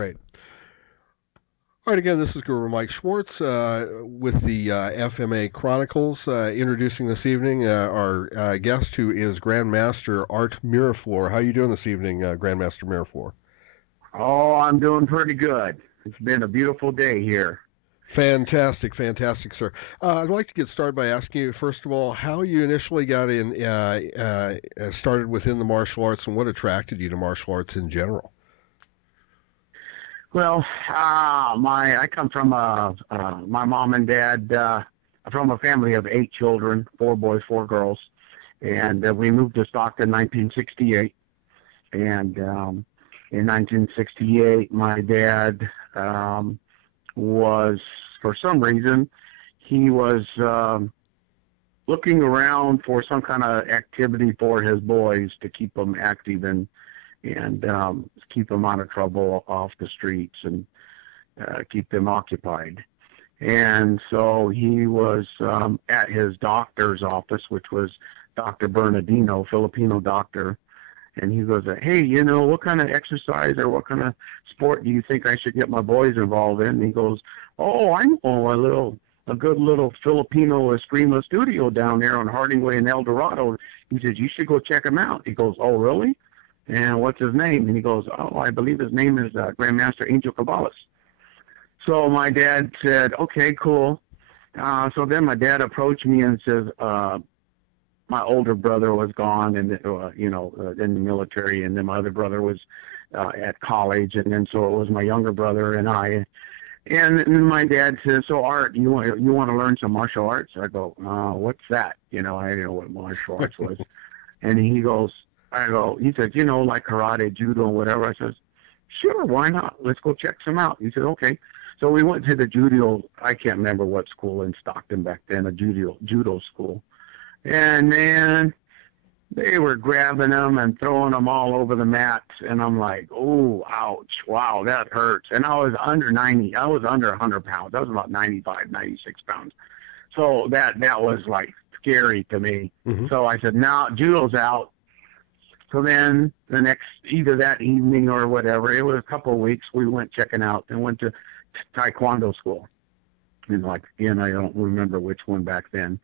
Great. All right, again, this is Guru Mike Schwartz with the FMA Chronicles. Introducing this evening our guest, who is Grandmaster Art Miraflor. How are you doing this evening, Grandmaster Miraflor? Oh, I'm doing pretty good. It's been a beautiful day here. Fantastic, fantastic, sir. I'd like to get started by asking you, first of all, how you initially got in, started within the martial arts, and what attracted you to martial arts in general. Well, I come from my mom and dad from a family of 8 children, 4 boys, 4 girls, and we moved to Stockton in 1968. And in 1968, my dad was, for some reason, he was looking around for some kind of activity for his boys to keep them active and keep them out of trouble off the streets and keep them occupied. And so he was at his doctor's office, which was Dr. Bernardino, Filipino doctor, and he goes, hey, what kind of exercise or what kind of sport do you think I should get my boys involved in? And he goes, oh, I know a good little Filipino Eskrima studio down there on Hardingway and El Dorado. He says, you should go check him out. He goes, oh, really? And what's his name? And he goes, oh, I believe his name is Grandmaster Angel Cabales. So my dad said, okay, cool. So then my dad approached me and says, my older brother was gone and, in the military, and then my other brother was at college, and then so it was my younger brother and I. And my dad says, so Art, you want to learn some martial arts? I go, what's that? I didn't know what martial arts was. And he said, like karate, judo, whatever. I says, sure, why not? Let's go check some out. He said, okay. So we went to the judo, I can't remember what school in Stockton back then, a judo school. And man, they were grabbing them and throwing them all over the mats. And I'm like, oh, ouch, wow, that hurts. And I was under 90. I was under 100 pounds. I was about 95, 96 pounds. So that was like scary to me. Mm-hmm. So I said, no, judo's out. So then the next, either that evening or whatever, it was a couple of weeks, we went checking out and went to Taekwondo school. And I don't remember which one back then.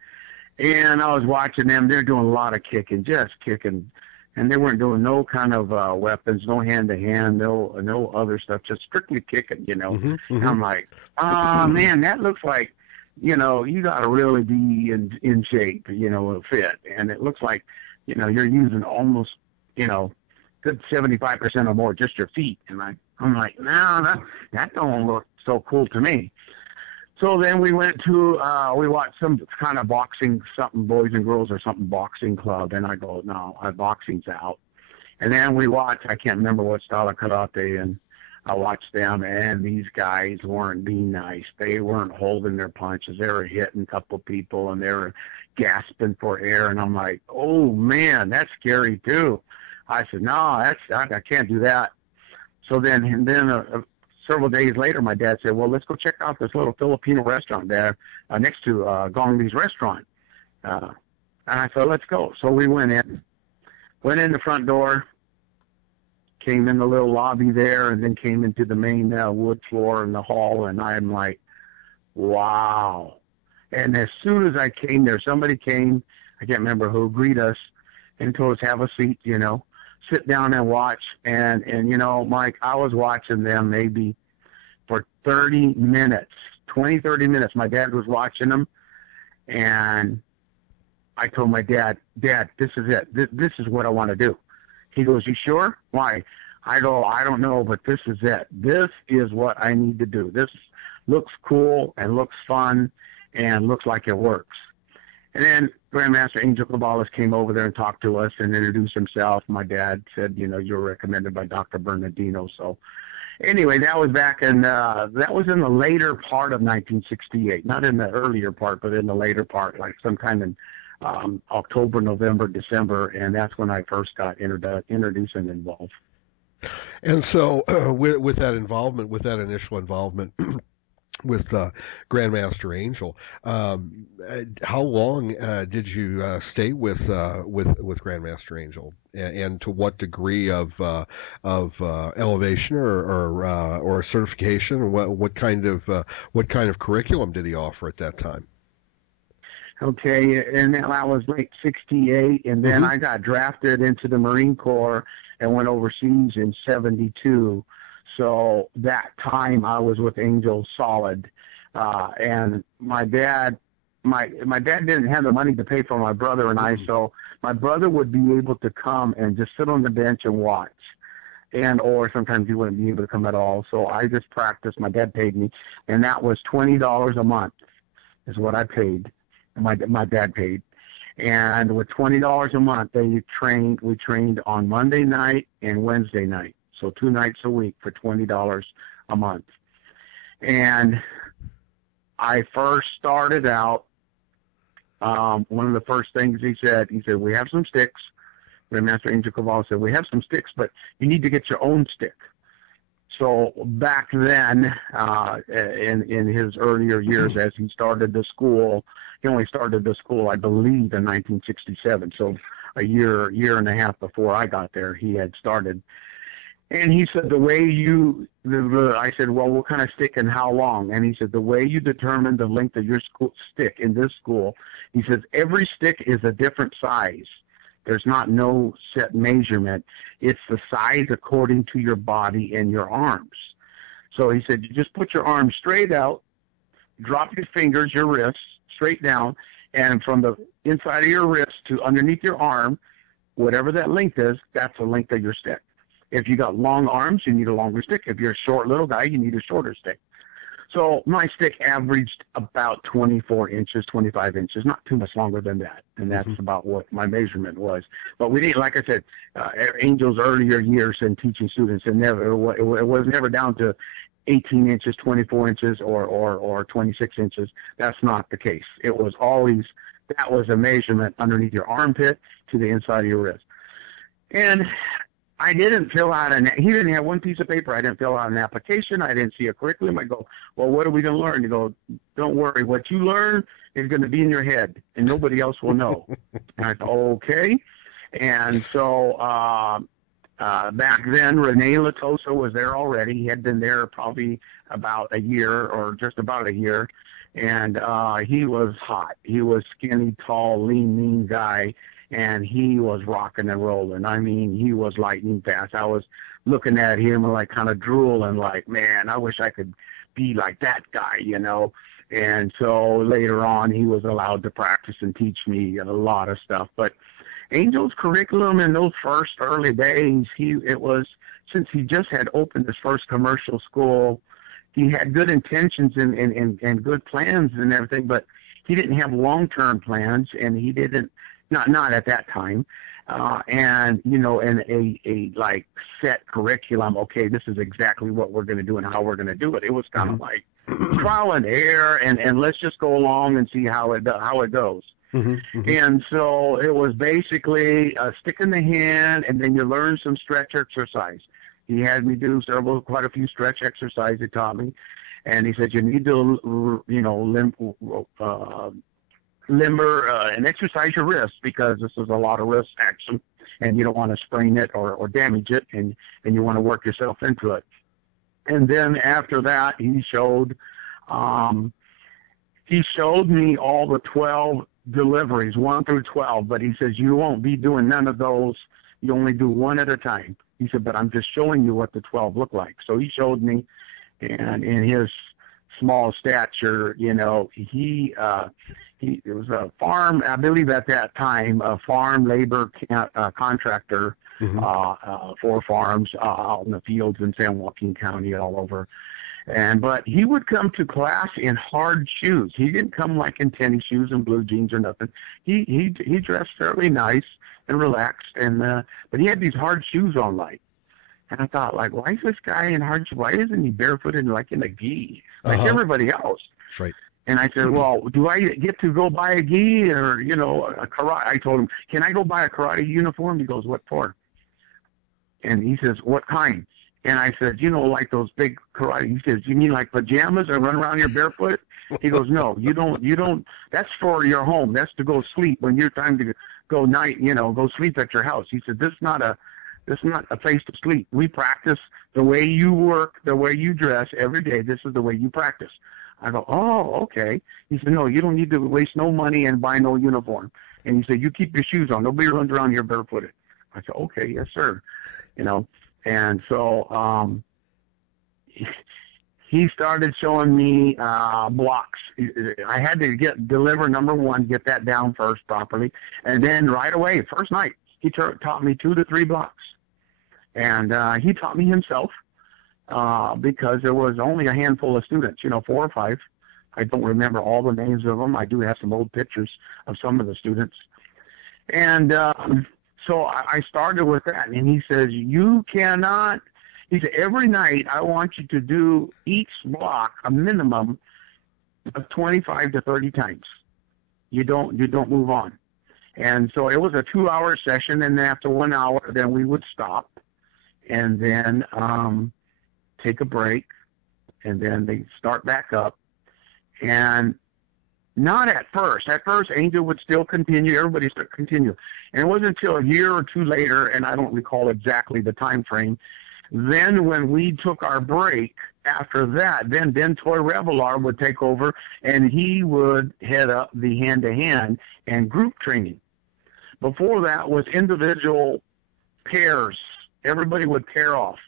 And I was watching them. They're doing a lot of kicking, just kicking. And they weren't doing no kind of weapons, no hand-to-hand, no other stuff, just strictly kicking, Mm-hmm, mm-hmm. And I'm like, man, that looks like, you got to really be in shape, fit. And it looks like, you're using almost, good 75% or more just your feet. And I'm like, no, that don't look so cool to me. So then we went to, we watched some kind of boxing, something boys and girls or something boxing club. And I go, no, boxing's out. And then we watched, I can't remember what style of karate, and I watched them, and these guys weren't being nice. They weren't holding their punches. They were hitting a couple people, and they were gasping for air. And I'm like, oh, man, that's scary, too. I said, no, I can't do that. So then several days later, my dad said, well, let's go check out this little Filipino restaurant there next to Gong Li's restaurant. And I said, let's go. So we went in the front door, came in the little lobby there, and then came into the main wood floor in the hall, and I'm like, wow. And as soon as I came there, somebody came, I can't remember who, greet us and told us, have a seat, sit down and watch. And Mike, I was watching them maybe for 30 minutes, 20, 30 minutes. My dad was watching them, and I told my dad, this is it. This is what I want to do. He goes, you sure? Why? I go, I don't know, but this is it. This is what I need to do. This looks cool and looks fun and looks like it works. And then Grandmaster Angel Cabales came over there and talked to us and introduced himself. My dad said, you're recommended by Dr. Bernardino. So anyway, that was back in, that was in the later part of 1968, not in the earlier part, but in the later part, like sometime in October, November, December. And that's when I first got introduced and involved. And so with that involvement, with that initial involvement, with Grandmaster Angel. How long did you stay with Grandmaster Angel, and to what degree of elevation or certification? What kind of curriculum did he offer at that time? Okay, and that was late '68, and then I got drafted into the Marine Corps and went overseas in '72. So that time I was with Angel solid, and my dad didn't have the money to pay for my brother and I, so my brother would be able to come and just sit on the bench and watch, or sometimes he wouldn't be able to come at all. So I just practiced. My dad paid me, and that was $20 a month, is what I paid. My dad paid, and with $20 a month, we trained on Monday night and Wednesday night. So 2 nights a week for $20 a month. And I first started out, one of the first things he said, we have some sticks. Grandmaster Angel Cabales said, we have some sticks, but you need to get your own stick. So back then, in his earlier years, as he started the school, he only started the school, I believe, in 1967. So a year and a half before I got there, he had started. And he said, I said, well, what kind of stick and how long? And he said, the way you determine the length of your stick in this school, he says, every stick is a different size. There's no set measurement. It's the size according to your body and your arms. So he said, you just put your arms straight out, drop your fingers, your wrists, straight down, and from the inside of your wrist to underneath your arm, whatever that length is, that's the length of your stick. If you got long arms, you need a longer stick. If you're a short little guy, you need a shorter stick. So my stick averaged about 24 inches, 25 inches, not too much longer than that. And that's about what my measurement was. But we didn't, like I said, Angel's earlier years in teaching students, and it was never down to 18 inches, 24 inches, or 26 inches. That's not the case. It was always, that was a measurement underneath your armpit to the inside of your wrist. And I didn't fill out he didn't have one piece of paper. I didn't fill out an application. I didn't see a curriculum. I go, well, what are we going to learn? You go, don't worry. What you learn is going to be in your head, and nobody else will know. And I thought, okay. And so back then, Rene Latosa was there already. He had been there probably about a year or just about a year. And he was hot. He was skinny, tall, lean, mean guy. And he was rocking and rolling. I mean, he was lightning fast. I was looking at him and like kind of drooling, like, man, I wish I could be like that guy, you know. And so later on, he was allowed to practice and teach me a lot of stuff. But Angel's curriculum in those first early days, since he just had opened his first commercial school, he had good intentions and good plans and everything, but he didn't have long-term plans, and he didn't. Not at that time, and a like set curriculum. Okay, this is exactly what we're going to do and how we're going to do it. It was kind of like trial and error, and let's just go along and see how it goes. And so it was basically a stick in the hand, and then you learn some stretch exercise. He had me do quite a few stretch exercises. He taught me, and he said you need to limber and exercise your wrist, because this is a lot of wrist action, and you don't want to sprain it or damage it, and you want to work yourself into it. And then after that, he showed me all the 12 deliveries, 1 through 12, but he says you won't be doing none of those. You only do one at a time. He said, but I'm just showing you what the 12 look like. So he showed me, and in his small stature, he was a farm, I believe at that time, a farm labor contractor for farms out in the fields in San Joaquin County, all over. But he would come to class in hard shoes. He didn't come like in tennis shoes and blue jeans or nothing. He dressed fairly nice and relaxed, but he had these hard shoes on, like. And I thought, like, why is this guy in hard shoes? Why isn't he barefooted like in a gi like everybody else? Right. And I said, well, do I get to go buy a gi or, a karate? I told him, can I go buy a karate uniform? He goes, what for? And he says, what kind? And I said, you know, like those big karate. He says, you mean like pajamas and run around here barefoot? He goes, no, you don't. That's for your home. That's to go sleep when you're time to go night, you know, go sleep at your house. He said, this is not a place to sleep. We practice the way you work, the way you dress every day. This is the way you practice. I go, oh, okay. He said, no, you don't need to waste no money and buy no uniform. And he said, you keep your shoes on. Nobody runs around here barefooted. I said, okay, yes, sir. You know, and so he started showing me blocks. I had to deliver number one, get that down first properly, and then right away, first night, he taught me 2 to 3 blocks. And he taught me himself because there was only a handful of students, you know, 4 or 5. I don't remember all the names of them. I do have some old pictures of some of the students. And so I started with that. And he says, you cannot, he said, every night I want you to do each block a minimum of 25 to 30 times. You don't move on. And so it was a 2-hour session, and then after 1 hour, then we would stop and then take a break, and then they start back up. And not at first. At first, Angel would still continue. Everybody would continue. And it wasn't until a year or 2 later, and I don't recall exactly the time frame, then when we took our break after that, then Toy Revelar would take over, and he would head up the hand-to-hand and group training. Before that was individual pairs. Everybody would pair off.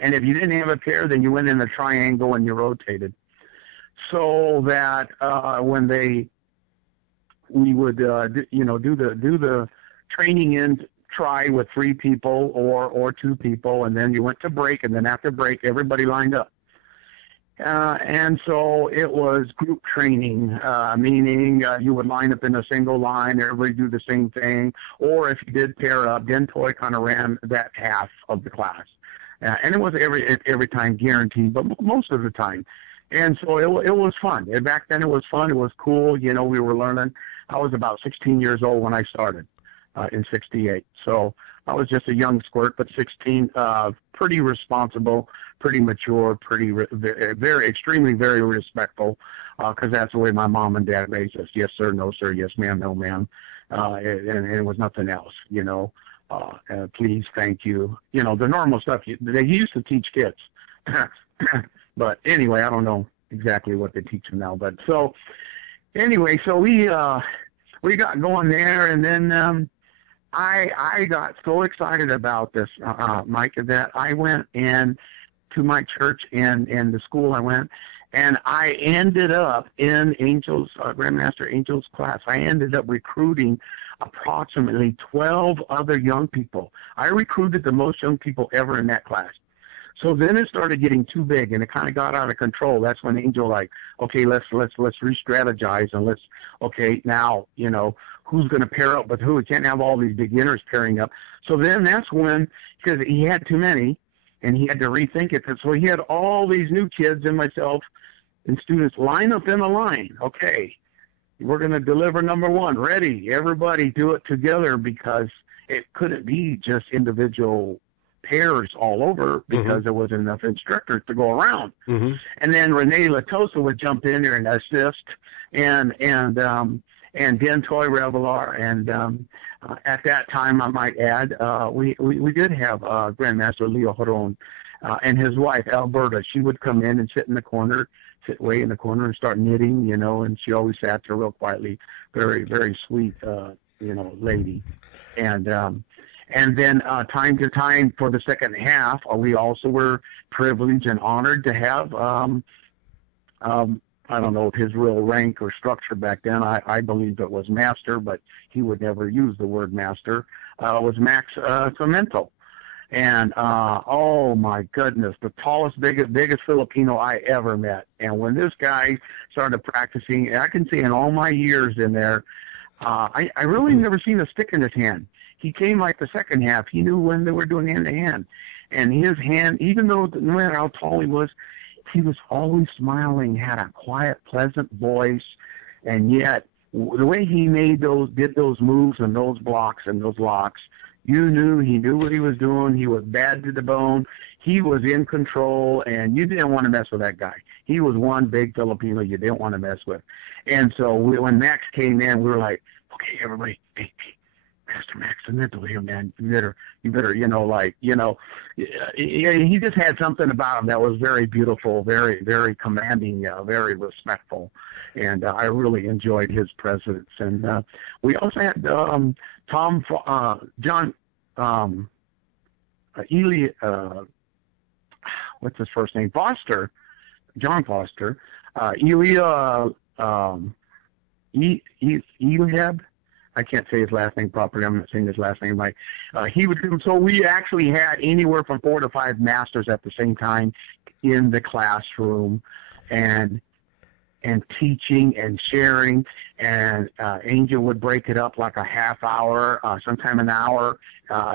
And if you didn't have a pair, then you went in a triangle and you rotated. So that when we would do the training in try with 3 people or 2 people, and then you went to break, and then after break, everybody lined up. And so it was group training, meaning you would line up in a single line, everybody do the same thing, or if you did pair up, then Toy kind of ran that half of the class. And it was every time guaranteed, but most of the time. And so it was fun. And back then it was fun. It was cool. You know, we were learning. I was about 16 years old when I started in 68. So I was just a young squirt, but 16, pretty responsible, pretty mature, very, extremely, very respectful, because that's the way my mom and dad raised us. Yes, sir, no, sir, yes, ma'am, no, ma'am. And it was nothing else, you know. Please, thank you. You know, the normal stuff they used to teach kids. But anyway, I don't know exactly what they teach them now. But so anyway, so we got going there, and then I got so excited about this, Mike, that I went and to my church and the school I went, and I ended up in Grandmaster Angel's class. I ended up recruiting approximately 12 other young people. I recruited the most young people ever in that class. So then it started getting too big, and it kind of got out of control. That's when Angel okay, let's re-strategize, and okay, now, you know, who's going to pair up with who? We can't have all these beginners pairing up. So then that's when, because he had too many, and he had to rethink it. So he had all these new kids and myself and students line up in a line. Okay, we're going to deliver number 1. Ready, everybody do it together, because it couldn't be just individual pairs all over, because there wasn't enough instructors to go around. And then Renee Latosa would jump in there and assist, and then Toy Revelar, and at that time, I might add, we did have Grandmaster Leo Horon and his wife Alberta. She would come in and sit way in the corner and start knitting, you know, and she always sat there real quietly, very, very sweet, you know, lady. And then time to time for the second half, we also were privileged and honored to have, I don't know his real rank or structure back then. I believe it was master, but he would never use the word master. Was Max Cemento. And, oh my goodness, the tallest, biggest Filipino I ever met. And when this guy started practicing, I can say in all my years in there, I really never seen a stick in his hand. He came like the second half. He knew when they were doing hand-to-hand. And his hand, even though no matter how tall he was always smiling, had a quiet, pleasant voice. And yet, the way he did those moves and those blocks and those locks, You knew he knew what he was doing. He was bad to the bone. He was in control, and you didn't want to mess with that guy. He was one big Filipino you didn't want to mess with. And so when Max came in, we were like, okay, everybody, hey, Master Max, I'm into him, man. You better, he just had something about him that was very beautiful, very, very commanding, very respectful. And I really enjoyed his presence. And we also had Ely, what's his first name? John Foster, Eliab. I can't say his last name properly. I'm not saying his last name right. He would do so. We actually had anywhere from 4 to 5 masters at the same time in the classroom, and teaching and sharing. And Angel would break it up like a half hour, sometime an hour,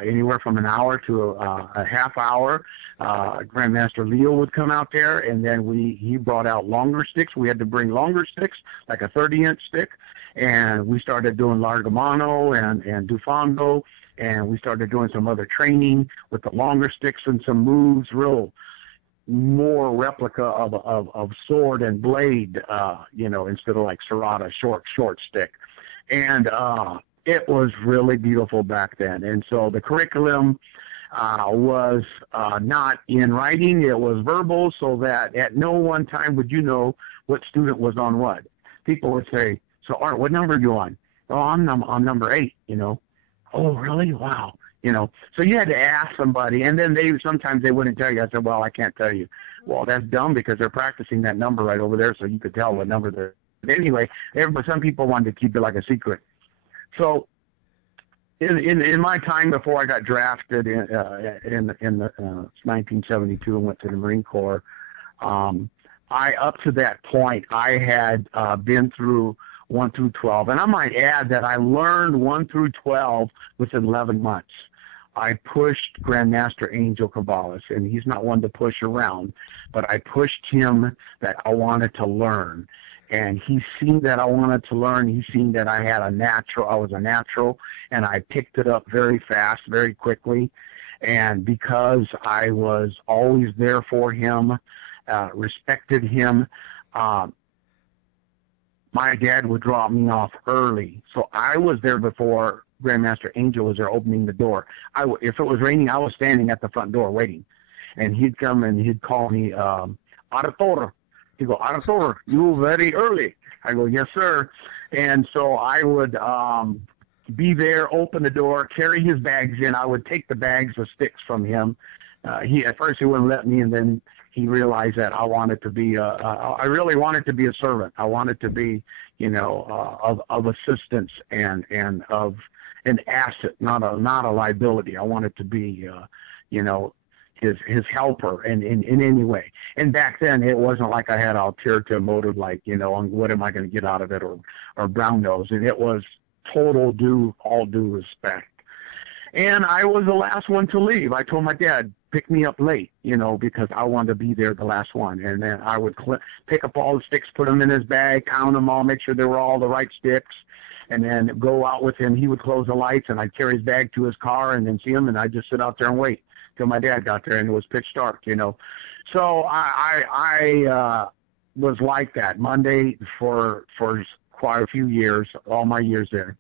anywhere from an hour to a half hour. Grandmaster Leo would come out there, and then he brought out longer sticks. We had to bring longer sticks, like a 30-inch stick, and we started doing Largamano and Dufando, and we started doing some other training with the longer sticks and some moves, real more replica of sword and blade, instead of like serrata, short stick. And it was really beautiful back then. And so the curriculum was not in writing, it was verbal, so that at no one time would you know what student was on what. People would say, so Art, what number are you on? Oh, I'm on number 8, Oh, really? Wow. So you had to ask somebody, and then sometimes they wouldn't tell you. I said, well, I can't tell you. Well, that's dumb, because they're practicing that number right over there, so you could tell what number they're. But anyway, some people wanted to keep it like a secret. So in my time before I got drafted in 1972 and went to the Marine Corps, up to that point I had been through 1 through 12, and I might add that I learned 1 through 12 within 11 months. I pushed Grandmaster Angel Cabales, and he's not one to push around, but I pushed him that I wanted to learn. And he's seen that I wanted to learn. He's seen that I was a natural, and I picked it up very fast, very quickly. And because I was always there for him, respected him, my dad would drop me off early. So I was there before Grandmaster Angel was there opening the door. If it was raining, I was standing at the front door waiting. And he'd come and he'd call me, Arator. He'd go, Arator, you very early. I go, yes, sir. And so I would be there, open the door, carry his bags in. I would take the bags of sticks from him. At first he wouldn't let me, and then he realized that I wanted to be I really wanted to be a servant. I wanted to be, of assistance and of an asset, not a liability. I wanted to be, his helper in any way. And back then it wasn't like I had ulterior motive, like, on what am I going to get out of it, or brown nose. And it was all due respect. And I was the last one to leave. I told my dad, pick me up late, because I wanted to be there the last one. And then I would pick up all the sticks, put them in his bag, count them all, make sure they were all the right sticks, and then go out with him. He would close the lights, and I'd carry his bag to his car and then see him, and I'd just sit out there and wait till my dad got there, and it was pitch dark, So I was like that Monday for quite a few years, all my years there.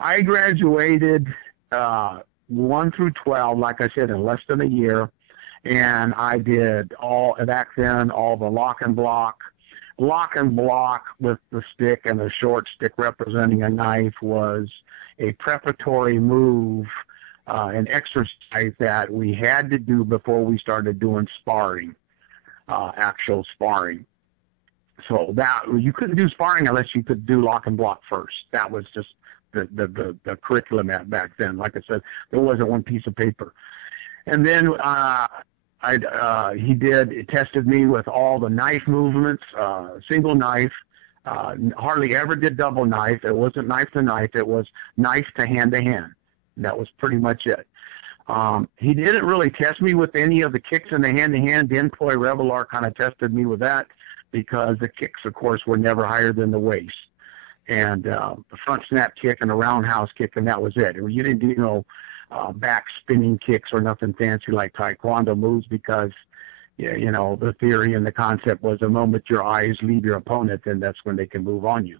I graduated 1 through 12, like I said, in less than a year, and I did back then all the lock and block with the stick, and the short stick representing a knife was a preparatory move, an exercise that we had to do before we started doing sparring, actual sparring. So that you couldn't do sparring unless you could do lock and block first. That was just the curriculum back then. Like I said, there wasn't one piece of paper. And then he tested me with all the knife movements, single knife, hardly ever did double knife. It wasn't knife to knife. It was knife to hand to hand. That was pretty much it. He didn't really test me with any of the kicks in the hand-to-hand. Denpoy Revelar kind of tested me with that, because the kicks, of course, were never higher than the waist. And the front snap kick and the roundhouse kick, and that was it. You didn't do, back spinning kicks or nothing fancy like Taekwondo moves, because you know, the theory and the concept was the moment your eyes leave your opponent, then that's when they can move on you.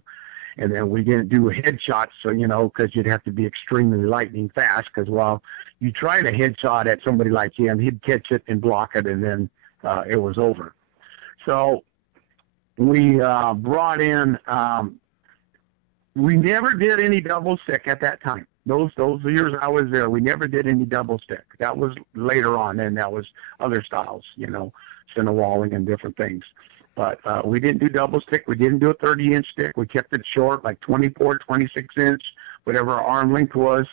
And then we didn't do headshots, so, you know, because you'd have to be extremely lightning fast, because while you tried a headshot at somebody like him, he'd catch it and block it, and then it was over. So we brought in, we never did any double stick at that time. Those years I was there, we never did any double stick. That was later on, and that was other styles, you know, center walling and different things. But we didn't do double stick. We didn't do a 30-inch stick. We kept it short, like 24, 26-inch, whatever our arm length was.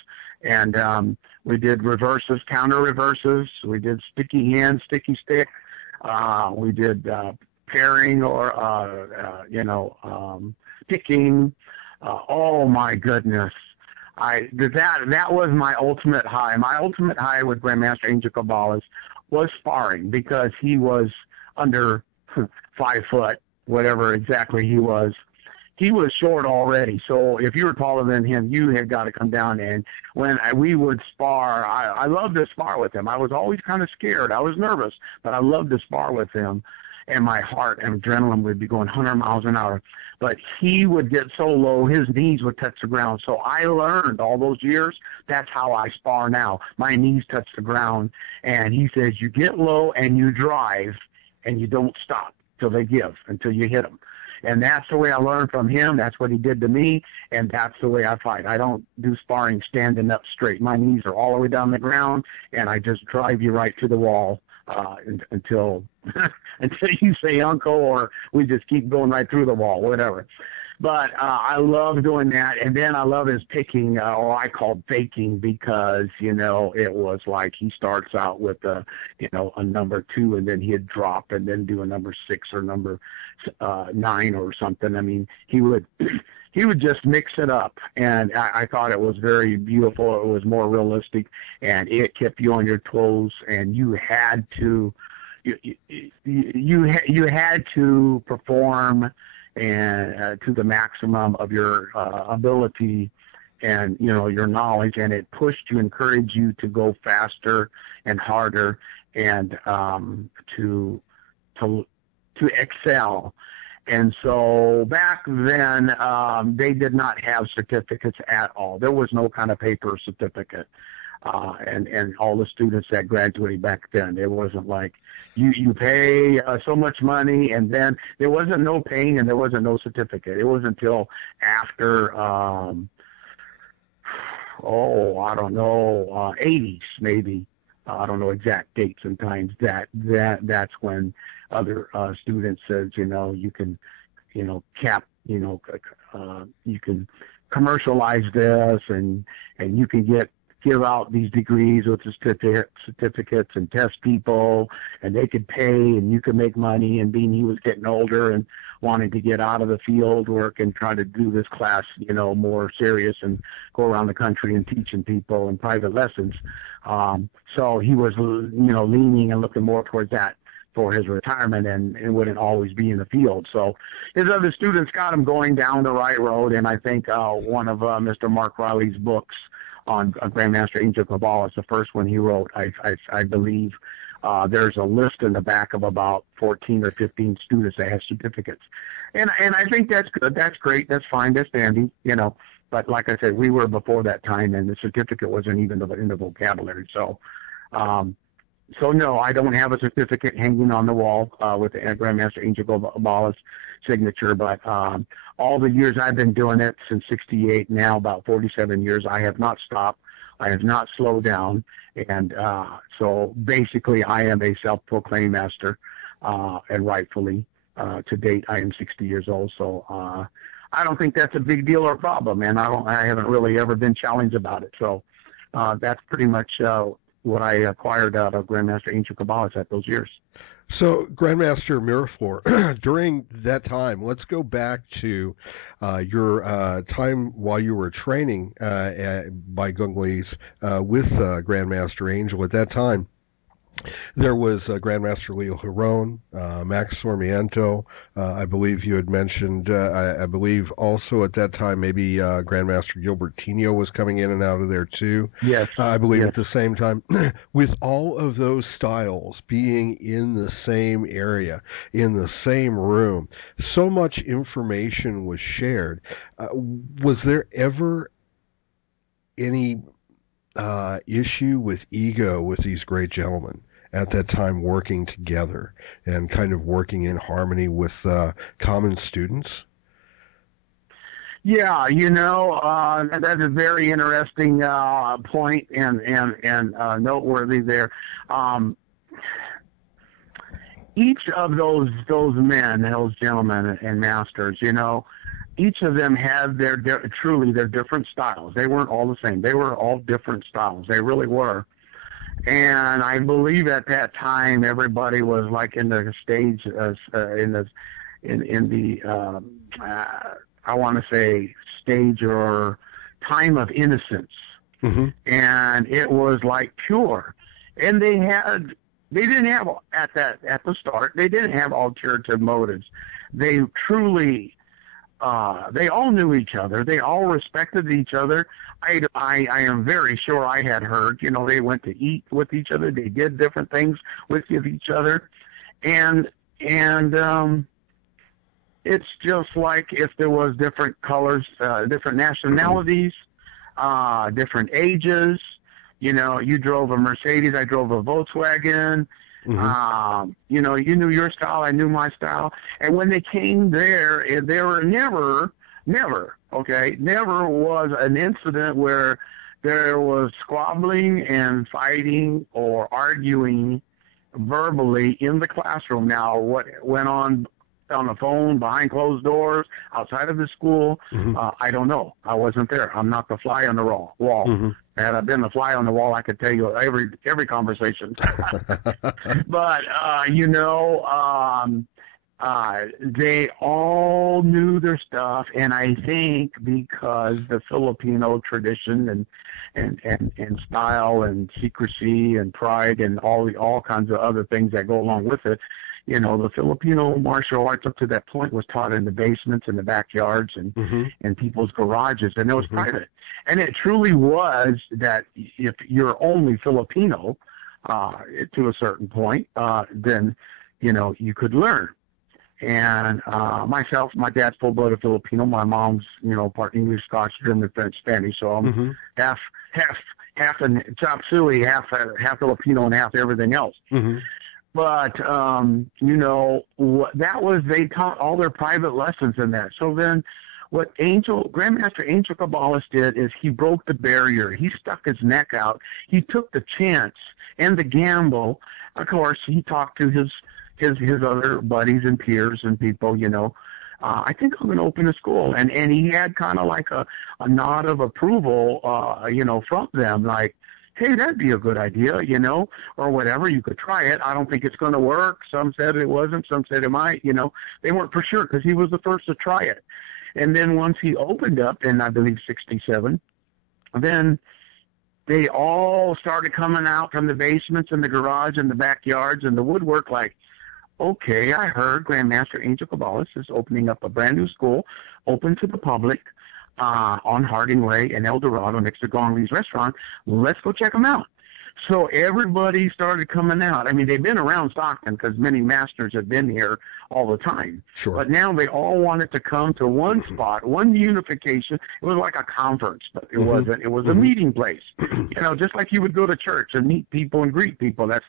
And we did reverses, counter reverses. We did sticky hand, sticky stick. We did pairing or, picking. Oh, my goodness. That was my ultimate high. My ultimate high with Grandmaster Angel Cabales was sparring, because he was under 5 foot, whatever exactly he was. He was short already, so if you were taller than him, you had got to come down. And when we would spar, I loved to spar with him. I was always kind of scared. I was nervous, but I loved to spar with him. And my heart and adrenaline would be going 100 miles an hour. But he would get so low, his knees would touch the ground. So I learned all those years, that's how I spar now. My knees touch the ground. And he says, you get low and you drive, and you don't stop till they give, until you hit them. And that's the way I learned from him. That's what he did to me, and that's the way I fight. I don't do sparring standing up straight. My knees are all the way down the ground, and I just drive you right to the wall until until you say uncle, or we just keep going right through the wall, whatever. But I love doing that, and then I love his picking, or I call faking, because, you know, it was like he starts out with a number 2, and then he'd drop and then do a number 6 or number 9 or something. I mean, he would just mix it up, and I thought it was very beautiful. It was more realistic, and it kept you on your toes, and you had to you had to perform and to the maximum of your ability and, you know, your knowledge, and it pushed you, encouraged you to go faster and harder, and to excel. And so back then, they did not have certificates at all. There was no kind of paper certificate. And all the students that graduated back then, it wasn't like you pay so much money, and then there wasn't no paying, and there wasn't no certificate. It wasn't until after, I don't know, 80s maybe. I don't know exact dates and times. That's when other students says, you know, you can, you know, you can commercialize this, and you can give out these degrees with certificates and test people, and they could pay, and you could make money. And being he was getting older and wanting to get out of the field work and try to do this class, you know, more serious, and go around the country and teaching people in private lessons. So he was, you know, leaning and looking more towards that for his retirement, and wouldn't always be in the field. So his other students got him going down the right road. And I think one of Mr. Mark Riley's books on Grandmaster Angel Cabales, the first one he wrote, I believe there's a list in the back of about 14 or 15 students that have certificates. And I think that's good. That's great. That's fine. That's dandy, you know. But like I said, we were before that time, and the certificate wasn't even in the vocabulary. So, no, I don't have a certificate hanging on the wall with the Grandmaster Angel Cabales signature. But all the years I've been doing it, since '68, now about 47 years, I have not stopped. I have not slowed down. And so basically, I am a self-proclaimed master, and rightfully, to date, I am 60 years old. So I don't think that's a big deal or problem, and I haven't really ever been challenged about it. So that's pretty much what I acquired out of Grandmaster Angel Cabales at those years. So, Grandmaster Miraflor, during that time, let's go back to your time while you were training by Gunglies with Grandmaster Angel. At that time, There was Grandmaster Leo Giron, Max Sormiento. I believe you had mentioned. I believe also at that time maybe Grandmaster Gilbertino was coming in and out of there too. Yes. I believe Yes. at the same time. With all of those styles being in the same area, in the same room, so much information was shared. Was there ever any issue with ego with these great gentlemen at that time working together and kind of working in harmony with common students? Yeah, that's a very interesting point and noteworthy there. Each of those men, those gentlemen and masters, each of them had truly their different styles. They weren't all the same. They were all different styles. They really were. And I believe at that time everybody was like in the stage I want to say stage or time of innocence. Mm-hmm. And it was like pure. And they didn't have at the start, they didn't have ulterior motives. They truly they all knew each other. They all respected each other. I am very sure I had heard, they went to eat with each other. They did different things with each other. And it's just like if there was different colors, different nationalities, different ages. You drove a Mercedes, I drove a Volkswagen. Mm-hmm. You knew your style, I knew my style. And when they came there were never was an incident where there was squabbling and fighting or arguing verbally in the classroom. Now, what went on the phone, behind closed doors, outside of the school, mm-hmm. I don't know. I wasn't there. I'm not the fly on the wall. Mm-hmm. Had I been the fly on the wall, I could tell you every conversation. But they all knew their stuff, and I think because the Filipino tradition and style and secrecy and pride and all kinds of other things that go along with it. The Filipino martial arts up to that point was taught in the basements and the backyards and mm-hmm. and people's garages, and it was mm-hmm. private. And it truly was that if you're only Filipino to a certain point, then you could learn. And myself, my dad's full-blooded Filipino. My mom's part English, Scotch, German, French, Spanish. So I'm mm-hmm. half chop suey, half Filipino, and half everything else. Mm-hmm. But, that was, they taught all their private lessons in that. So then what Grandmaster Angel Cabales did is he broke the barrier. He stuck his neck out. He took the chance and the gamble. Of course, he talked to his other buddies and peers and people, I think I'm going to open a school. And he had kind of like a nod of approval, from them, like, hey, that'd be a good idea, or whatever. You could try it. I don't think it's going to work. Some said it wasn't. Some said it might. They weren't for sure because he was the first to try it. And then once he opened up in, I believe, 1967, then they all started coming out from the basements and the garage and the backyards and the woodwork like, okay, I heard Grandmaster Angel Cabales is opening up a brand new school, open to the public, on Harding Way in El Dorado next to Gong Lee's restaurant. Let's go check them out. So everybody started coming out. I mean, they've been around Stockton because many masters have been here all the time. Sure. But now they all wanted to come to one spot, one unification. It was like a conference, but it wasn't. It was a meeting place. Just like you would go to church and meet people and greet people. That's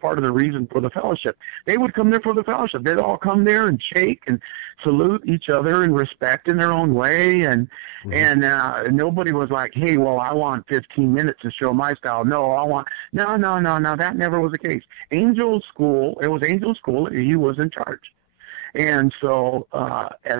part of the reason for the fellowship. They would come there for the fellowship. They'd all come there and shake and salute each other and respect in their own way. And nobody was like, hey, well, I want 15 minutes to show my style. No, I want no. That never was the case. Angel School. It was Angel School. He was in charge. And so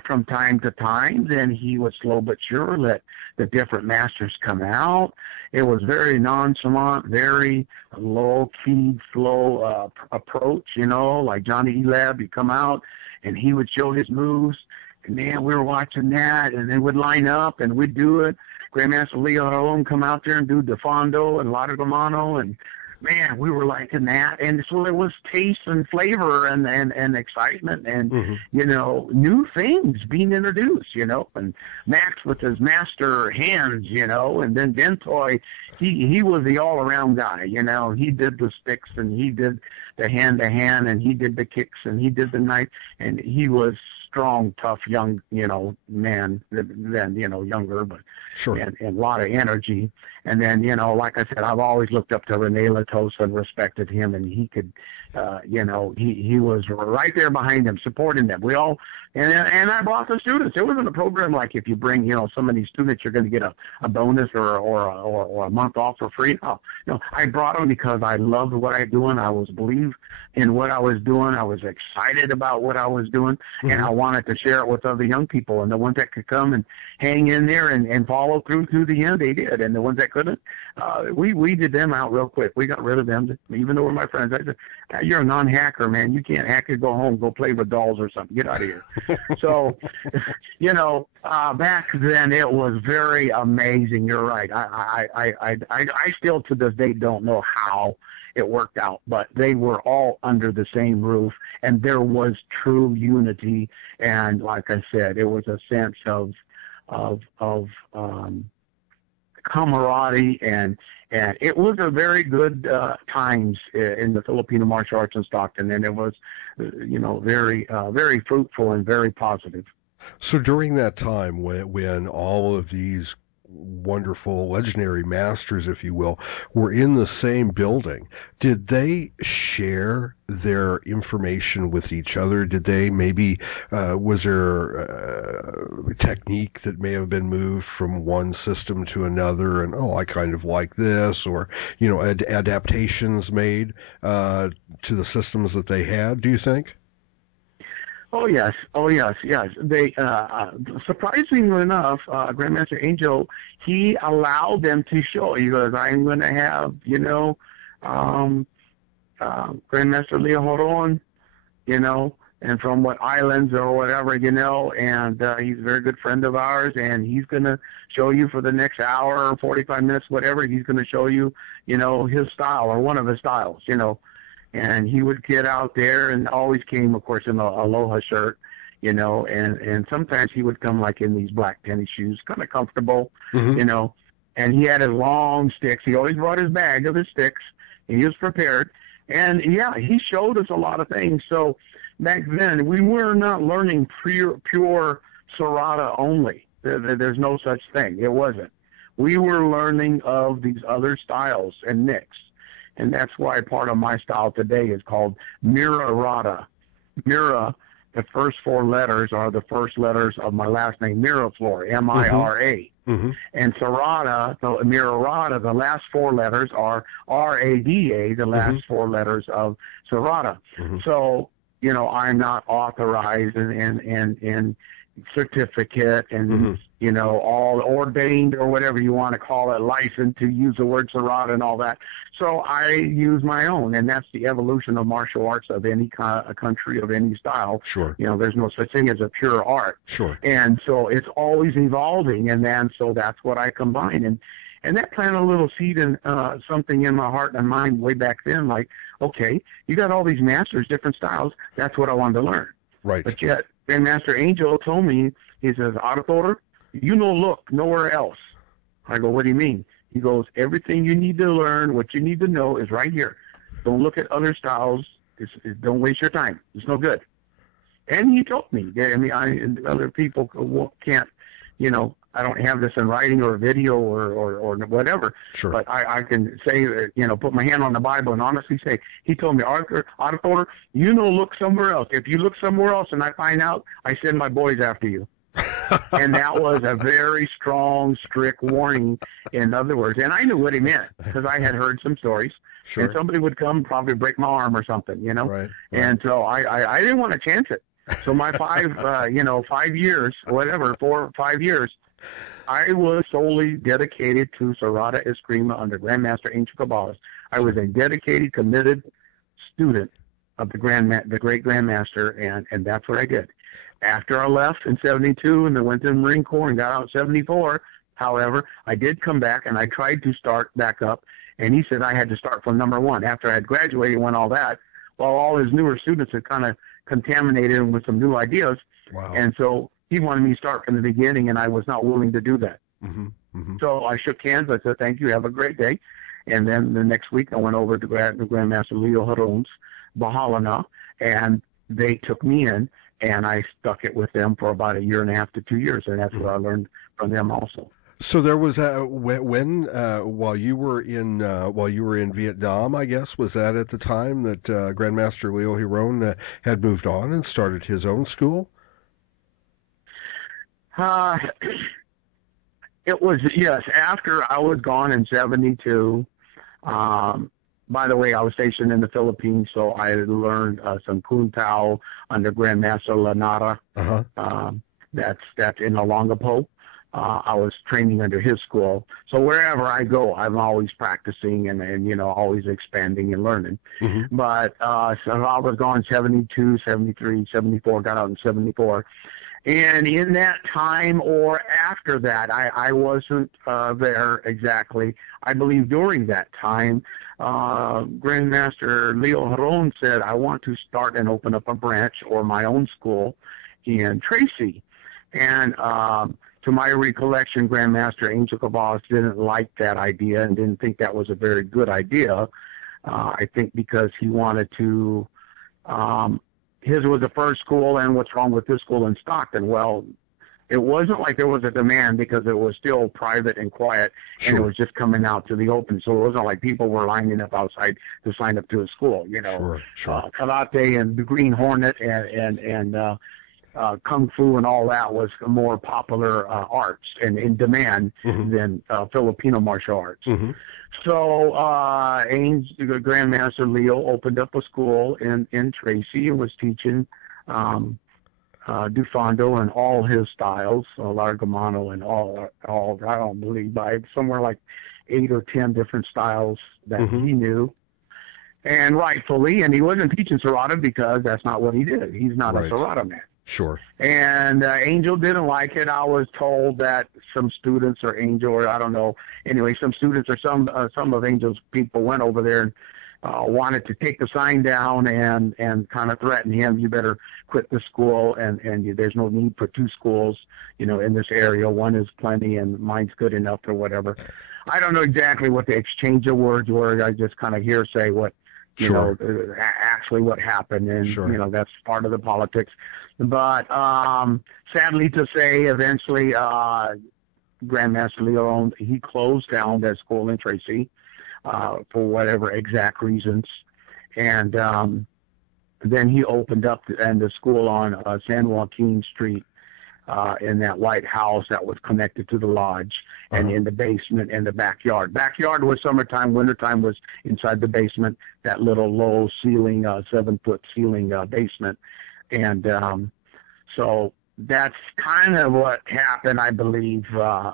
from time to time, then he would slow but sure let the different masters come out. It was very nonchalant, very low-key, slow approach, like Johnny Elab. He'd come out, and he would show his moves. And, man, we were watching that, and they would line up, and we'd do it. Grandmaster Leo Harlem come out there and do De Fondo and Ladder de Mano and man, we were liking that. And so it was taste and flavor and excitement and, you know, new things being introduced, you know. And Max with his master hands, you know, and then Dentoy, he was the all-around guy, you know. He did the sticks and he did the hand-to-hand and he did the kicks and he did the knife. And he was strong, tough, young, you know, man, then, you know, younger, but sure. and a lot of energy. And then, you know, like I said, I've always looked up to Rene Latosa and respected him, and he could, you know, he was right there behind them, supporting them. We all, and I brought the students. It wasn't a program like if you bring, you know, so many students, you're going to get a bonus or a month off for free. No, I brought them because I loved what I was doing. I was believed in what I was doing. I was excited about what I was doing, and I wanted to share it with other young people. And the ones that could come and hang in there and follow through to the end, they did. And the ones that couldn't, we weeded them out real quick. We got rid of them, even though we're my friends. I said, you're a non-hacker, man. You can't hack it. Go home. Go play with dolls or something. Get out of here. So, you know, back then it was very amazing. You're right. I still to this day don't know how it worked out, but they were all under the same roof, and there was true unity. And like I said, it was a sense of camaraderie, and it was a very good times in the Filipino martial arts in Stockton, and it was, you know, very fruitful and very positive. So during that time, when all of these wonderful, legendary masters, if you will, were in the same building, did they share their information with each other? Did they maybe, was there a technique that may have been moved from one system to another, and, oh, I kind of like this, or, you know, adaptations made to the systems that they had, do you think? Oh yes. They surprisingly enough, Grandmaster Angel, he allowed them to show. He goes, I'm going to have, you know, Grandmaster Leo Horon, you know, and from what islands or whatever, you know, and he's a very good friend of ours, and he's going to show you for the next hour or 45 minutes, whatever. He's going to show you, you know, his style or one of his styles, you know. And he would get out there and always came, of course, in a Aloha shirt, you know, and sometimes he would come like in these black tennis shoes, kind of comfortable, you know, and he had his long sticks. He always brought his bag of his sticks, and he was prepared. And, yeah, he showed us a lot of things. So back then, we were not learning pure Serrata only. There's no such thing. It wasn't. We were learning of these other styles and nicks. And that's why part of my style today is called Mirarata. Mira, the first four letters are the first letters of my last name, Miraflor, M-I-R-A. And Serrata, the Mirarata, the last four letters are R-A-D-A, the last four letters of Serrata. So, you know, I'm not authorized and certificate and, you know, all ordained or whatever you want to call it, licensed to use the word Serrata and all that. So I use my own, and that's the evolution of martial arts of any country, of any style. Sure. You know, there's no such thing as a pure art. Sure. And so it's always evolving, and then so that's what I combine. And that planted a little seed in something in my heart and mind way back then, like, okay, you got all these masters, different styles. That's what I wanted to learn. Right. But yet, Grandmaster Angel told me, he says, Auditor, you no look nowhere else. I go, what do you mean? He goes, everything you need to learn, what you need to know is right here. Don't look at other styles. Don't waste your time. It's no good. And he told me, I mean, other people can't, you know, I don't have this in writing or video or whatever. Sure. But I can say, you know, put my hand on the Bible and honestly say, he told me, Auditor, you know, look somewhere else. If you look somewhere else and I find out, I send my boys after you. And that was a very strong, strict warning, in other words. And I knew what he meant because I had heard some stories. Sure. And somebody would come probably break my arm or something, you know. Right. And so I didn't want to chance it. So my 5 years, whatever, 4 or 5 years, I was solely dedicated to Serrata Eskrima under Grandmaster Angel Cabales. I was a dedicated, committed student of the great Grandmaster, and that's what I did. After I left in 72 and then went to the Marine Corps and got out in 74, however, I did come back and I tried to start back up, And he said I had to start from number one. After I had graduated and went all that, well, all his newer students had kind of contaminated him with some new ideas. Wow. And so he wanted me to start from the beginning, and I was not willing to do that. Mm-hmm. Mm-hmm. So I shook hands. I said, thank you. Have a great day. And then the next week I went over to Grandmaster Leo Giron's Bahalana, and they took me in, and I stuck it with them for about 1.5 to 2 years, and that's what I learned from them also. So there was while you were in Vietnam, I guess, was that at the time that Grandmaster Leo Giron had moved on and started his own school? It was, yes, after I was gone in 72. By the way, I was stationed in the Philippines, so I learned some Kung Tao under Grandmaster Lanara. Uh-huh. That's in Olongapo. I was training under his school. So wherever I go, I'm always practicing and always expanding and learning. Mm-hmm. But so I was gone 72, 73, 74, got out in 74. And in that time or after that, I wasn't there exactly. I believe during that time, Grandmaster Leo Giron said, I want to start and open up a branch or my own school in Tracy. And to my recollection, Grandmaster Angel Cabales didn't like that idea and didn't think that was a very good idea. I think because he wanted to... his was the first school, and what's wrong with this school in Stockton? Well, it wasn't like there was a demand because it was still private and quiet, and it was just coming out to the open. So it wasn't like people were lining up outside to sign up to a school. Sure. Karate and the Green Hornet and Kung Fu and all that was more popular arts and in demand than Filipino martial arts. Mm-hmm. So Grandmaster Leo opened up a school in Tracy and was teaching Dufando and all his styles, Largamano and all I don't believe by somewhere like 8 or 10 different styles that he knew. And rightfully, and he wasn't teaching Serrata because that's not what he did. He's not a Serrata man. Sure. And Angel didn't like it. I was told that some students or Angel, or I don't know, anyway, some students or some of Angel's people went over there and wanted to take the sign down and kind of threaten him. You better quit the school, and there's no need for 2 schools, in this area. One is plenty, and mine's good enough or whatever. I don't know exactly what the exchange of words were. I just kind of hearsay what, actually what happened, and that's part of the politics. But sadly to say, eventually Grandmaster Leo, he closed down that school in Tracy for whatever exact reasons, and then he opened up the school on San Joaquin Street in that white house that was connected to the lodge, and in the basement and the backyard. Backyard was summertime, wintertime was inside the basement, that little low ceiling, 7-foot ceiling basement. And so that's kind of what happened, I believe, with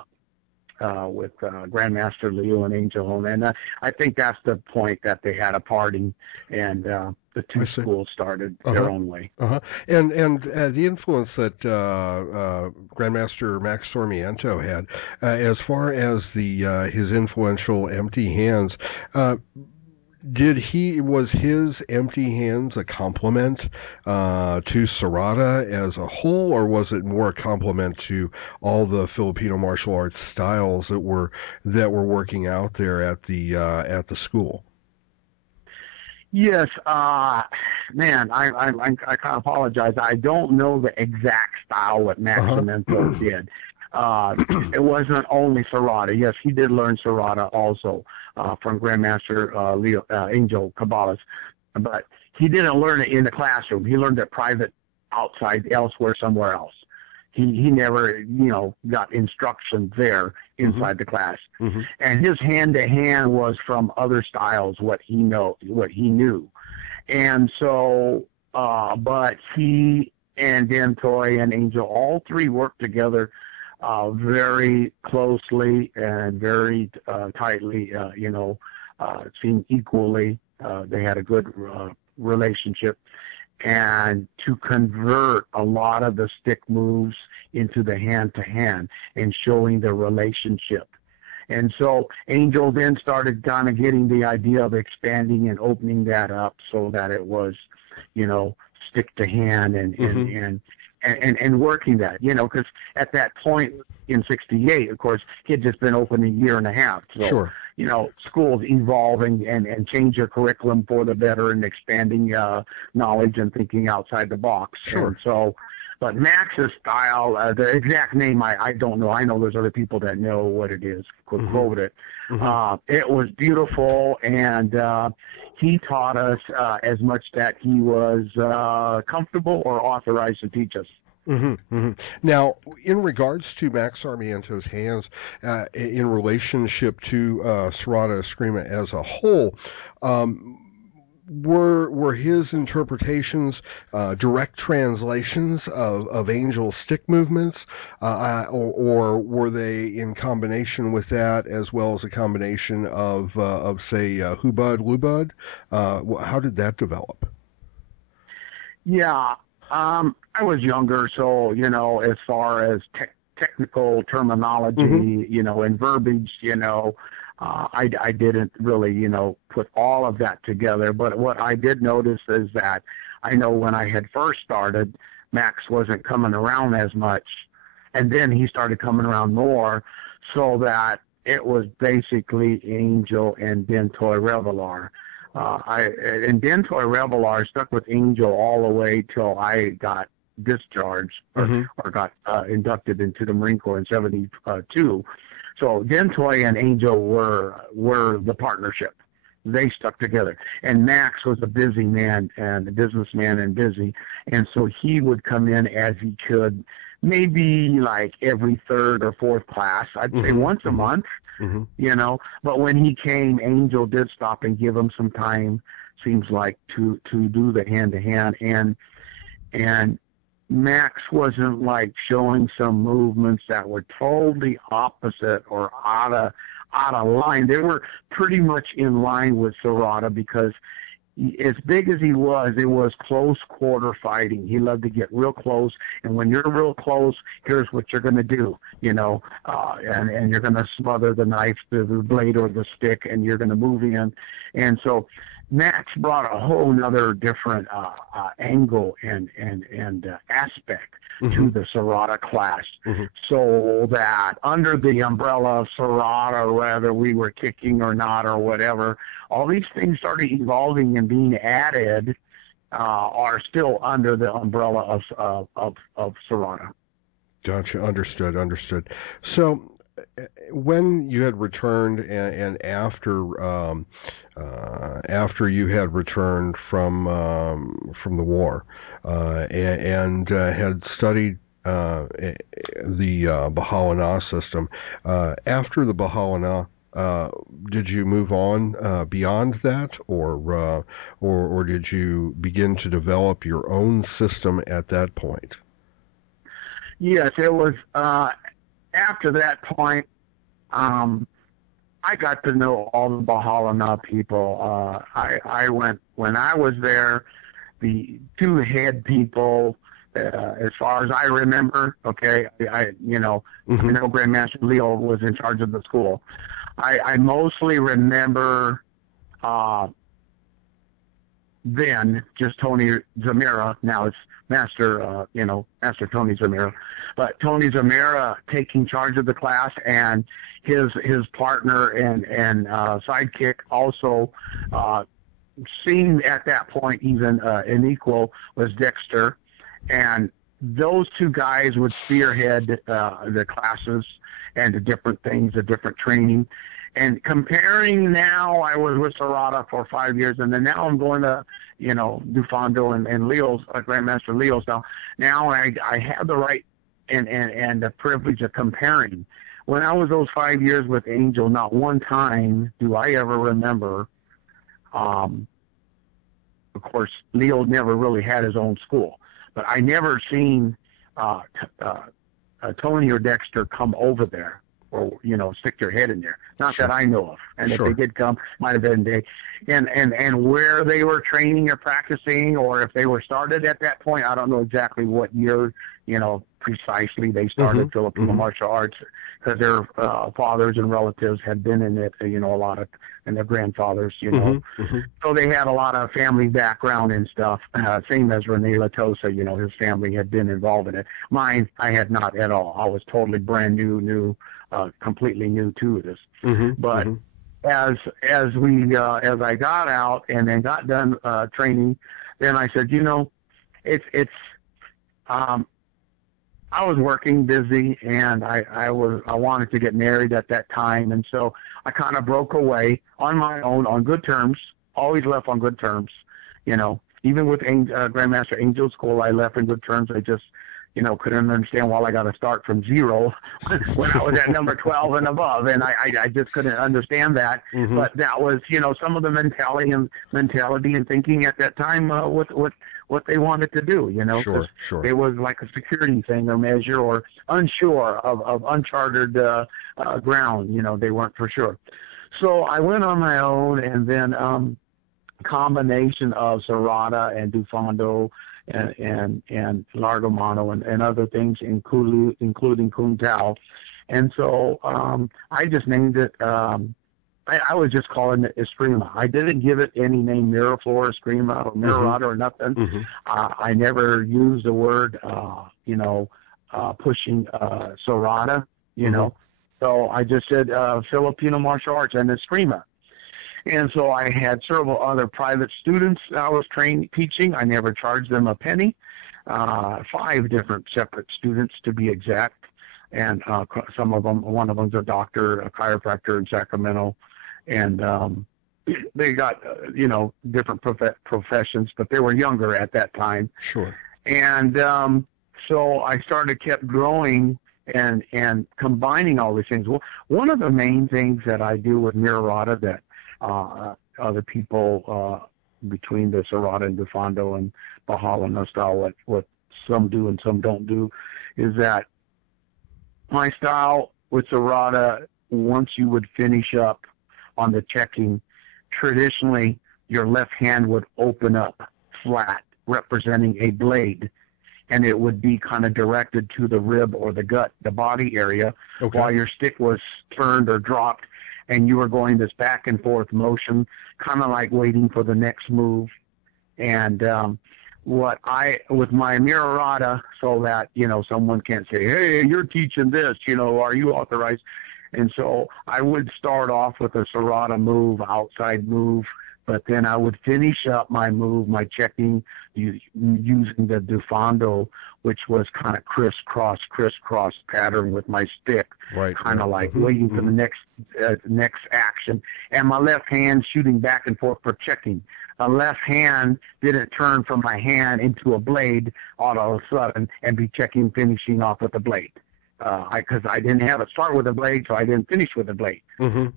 Grandmaster Leo and Angel. And I think that's the point that they had a party, and the 2 schools started their own way. And the influence that Grandmaster Max Sarmiento had, as far as his influential Empty Hands, was his Empty Hands a compliment to Serrata as a whole, or was it more a compliment to all the Filipino martial arts styles that were working out there at the school? Yes, man, I kind of apologize. I don't know the exact style what Max Sarmiento did. It wasn't only Serrata. Yes, he did learn Serrata also from Grandmaster Angel Cabales, but he didn't learn it in the classroom. He learned it private, outside, elsewhere, somewhere else. He never, got instruction there inside the class. And his hand-to-hand was from other styles, what he knew. And so, but he and Dan Toy and Angel, all 3 worked together very closely and very tightly, seemed equally. They had a good relationship. And to convert a lot of the stick moves into the hand-to-hand and showing the relationship. And so Angel then started kind of getting the idea of expanding and opening that up so that it was, stick to hand and working that, because at that point in '68, of course, he had just been open a year and a half. So, sure. Schools evolving and change their curriculum for the better and expanding knowledge and thinking outside the box. Sure. And so, but Max's style, the exact name, I don't know. I know there's other people that know what it is, could quote it. It was beautiful, and he taught us as much that he was comfortable or authorized to teach us. Now, in regards to Max Sarmiento's hands, in relationship to Serrata Eskrima as a whole, were his interpretations direct translations of Angel's stick movements, or were they in combination with that, as well as a combination of say, Hubud, Lubud? How did that develop? Yeah, I was younger, so, as far as technical terminology, and verbiage, I didn't really, put all of that together. But what I did notice is that I know when I had first started, Max wasn't coming around as much, and then he started coming around more, so that it was basically Angel and Dentoy Revelar. And Dentoy Revelar stuck with Angel all the way till I got discharged or got inducted into the Marine Corps in '72. So Dentoy and Angel were the partnership. They stuck together. And Max was a busy man and a businessman and busy. And so he would come in as he could, maybe like every third or fourth class. I'd say once a month, But when he came, Angel did stop and give him some time, seems like, to do the hand-to-hand. And Max wasn't like showing some movements that were totally opposite or out of line. They were pretty much in line with Serrata, because as big as he was, it was close quarter fighting. He loved to get real close, and when you're real close, here's what you're going to do, and you're going to smother the knife, the blade or the stick, and you're going to move in. And so Max brought a whole nother different angle and aspect to the Serrata class, so that under the umbrella of Serrata, whether we were kicking or not or whatever, all these things started evolving and being added, are still under the umbrella of Serrata. Gotcha. Understood. So when you had returned and after you had returned from the war and had studied the Baha'u'llah system, after the Baha'u'llah, did you move on beyond that, or did you begin to develop your own system at that point? Yes, it was after that point. I got to know all the Baha'u'llah people. I went, when I was there, the two head people, as far as I remember, okay, I know Grandmaster Leo was in charge of the school. I mostly remember then just Tony Zamira. Now it's Master Tony Zamira. But Tony Zamira taking charge of the class, and his partner and sidekick also seemed at that point even an equal, was Dexter. And those two guys would spearhead the classes and the different things, the different training. And comparing now, I was with Serrata for 5 years, and then now I'm going to, Dufondo and Leo's, Grandmaster Leo's. Now I have the right and the privilege of comparing. When I was those 5 years with Angel, not one time do I ever remember. Of course, Leo never really had his own school, but I never seen Tony or Dexter come over there or stick their head in there. Not that I know of. And if they did come, might have been they. And where they were training or practicing, or if they were started at that point, I don't know exactly what year, precisely they started Filipino martial arts, because their fathers and relatives had been in it, a lot of, and their grandfathers, So they had a lot of family background and stuff, same as Rene Latosa, his family had been involved in it. Mine, I had not at all. I was totally brand new, completely new to this. But as I got out and then got done training, then I said, I was working busy, and I wanted to get married at that time, and so I kind of broke away on my own, on good terms. Always left on good terms, Even with Grandmaster Angel School, I left in good terms. I just, couldn't understand why I got to start from zero when I was at number 12 and above, and I just couldn't understand that. But that was, some of the mentality and thinking at that time, what they wanted to do, Sure. It was like a security thing or measure, or unsure of uncharted ground, they weren't for sure. So I went on my own, and then combination of Serrata and Dufando and Largo Mano and other things, including Kung Tao. And so I just named it, I was just calling it Eskrima. I didn't give it any name, Miraflor, Eskrima, or Mirarata or nothing. I never used the word, pushing Serrata, So I just said Filipino martial arts and Eskrima. And so I had several other private students I was teaching. I never charged them a penny. 5 different separate students, to be exact. And one of them's a doctor, a chiropractor in Sacramento. And they got, different professions, but they were younger at that time. Sure. And so I kept growing and combining all these things. Well, one of the main things that I do with Mirarata that other people between the Serrata and Dufando and Bahala style, what some do and some don't do, is that my style with Serrata, once you would finish up on the checking, traditionally your left hand would open up flat, representing a blade, and it would be kind of directed to the rib or the gut, the body area, while your stick was turned or dropped, and you were going this back and forth motion, kind of like waiting for the next move. And with my Mirarata, so that, someone can't say, hey, you're teaching this, are you authorized? And so I would start off with a Serrata move, outside move, but then I would finish up my move, my checking, using the Dufando, which was kind of crisscross pattern with my stick, kind of like waiting for the next action. And my left hand shooting back and forth for checking. A left hand didn't turn from my hand into a blade all of a sudden and be checking, finishing off with a blade. Because I didn't have it start with a blade, so I didn't finish with a blade.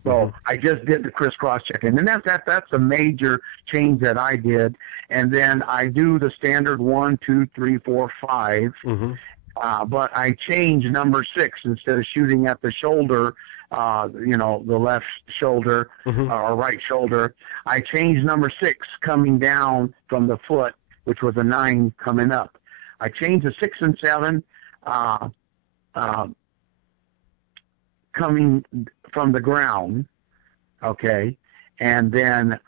So I just did the crisscross checking, and that's a major change that I did. And then I do the standard 1, 2, 3, 4, 5. But I changed number 6 instead of shooting at the shoulder, the left shoulder or right shoulder. I changed number 6 coming down from the foot, which was a 9 coming up. I changed the 6 and 7. Coming from the ground, and then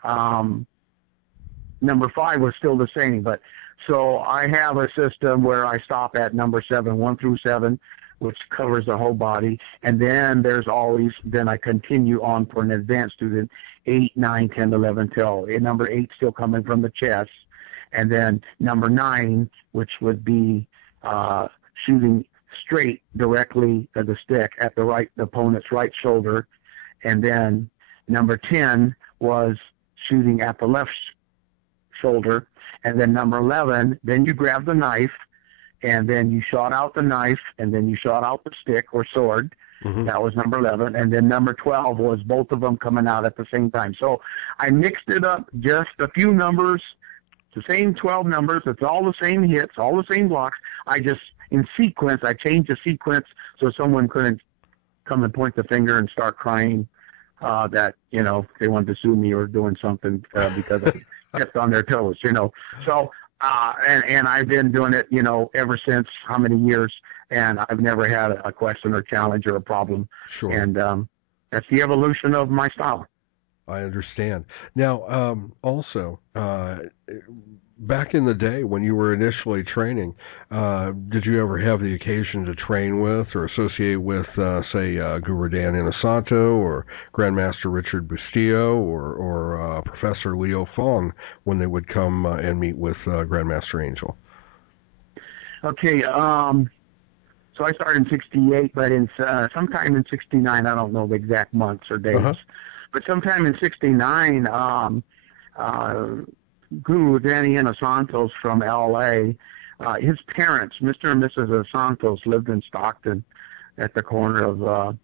number 5 was still the same. But so I have a system where I stop at number 7, 1 through 7, which covers the whole body, and then then I continue on for an advanced student, 8, 9, 10, 11, 12. Number 8 still coming from the chest, and then number 9, which would be shooting straight directly at the stick at the opponent's right shoulder, and then number 10 was shooting at the left shoulder, and then number 11, then you grab the knife, and then you shot out the knife, and then you shot out the stick or sword. That was number 11, and then number 12 was both of them coming out at the same time. So I mixed it up, just a few numbers, the same 12 numbers. It's all the same hits, all the same blocks. In sequence, I changed the sequence so someone couldn't come and point the finger and start crying that, they wanted to sue me or doing something because I kept on their toes, So And I've been doing it, ever since how many years, and I've never had a question or challenge or a problem. Sure. And that's the evolution of my style. I understand. Now, also, back in the day when you were initially training, did you ever have the occasion to train with or associate with, say, Guru Dan Inosanto or Grandmaster Richard Bustillo or Professor Leo Fong when they would come and meet with Grandmaster Angel? Okay, so I started in '68, but in sometime in '69, I don't know the exact months or dates, but sometime in '69, Guru Danny Inosantos from L.A., his parents, Mr. and Mrs. Santos, lived in Stockton at the corner of,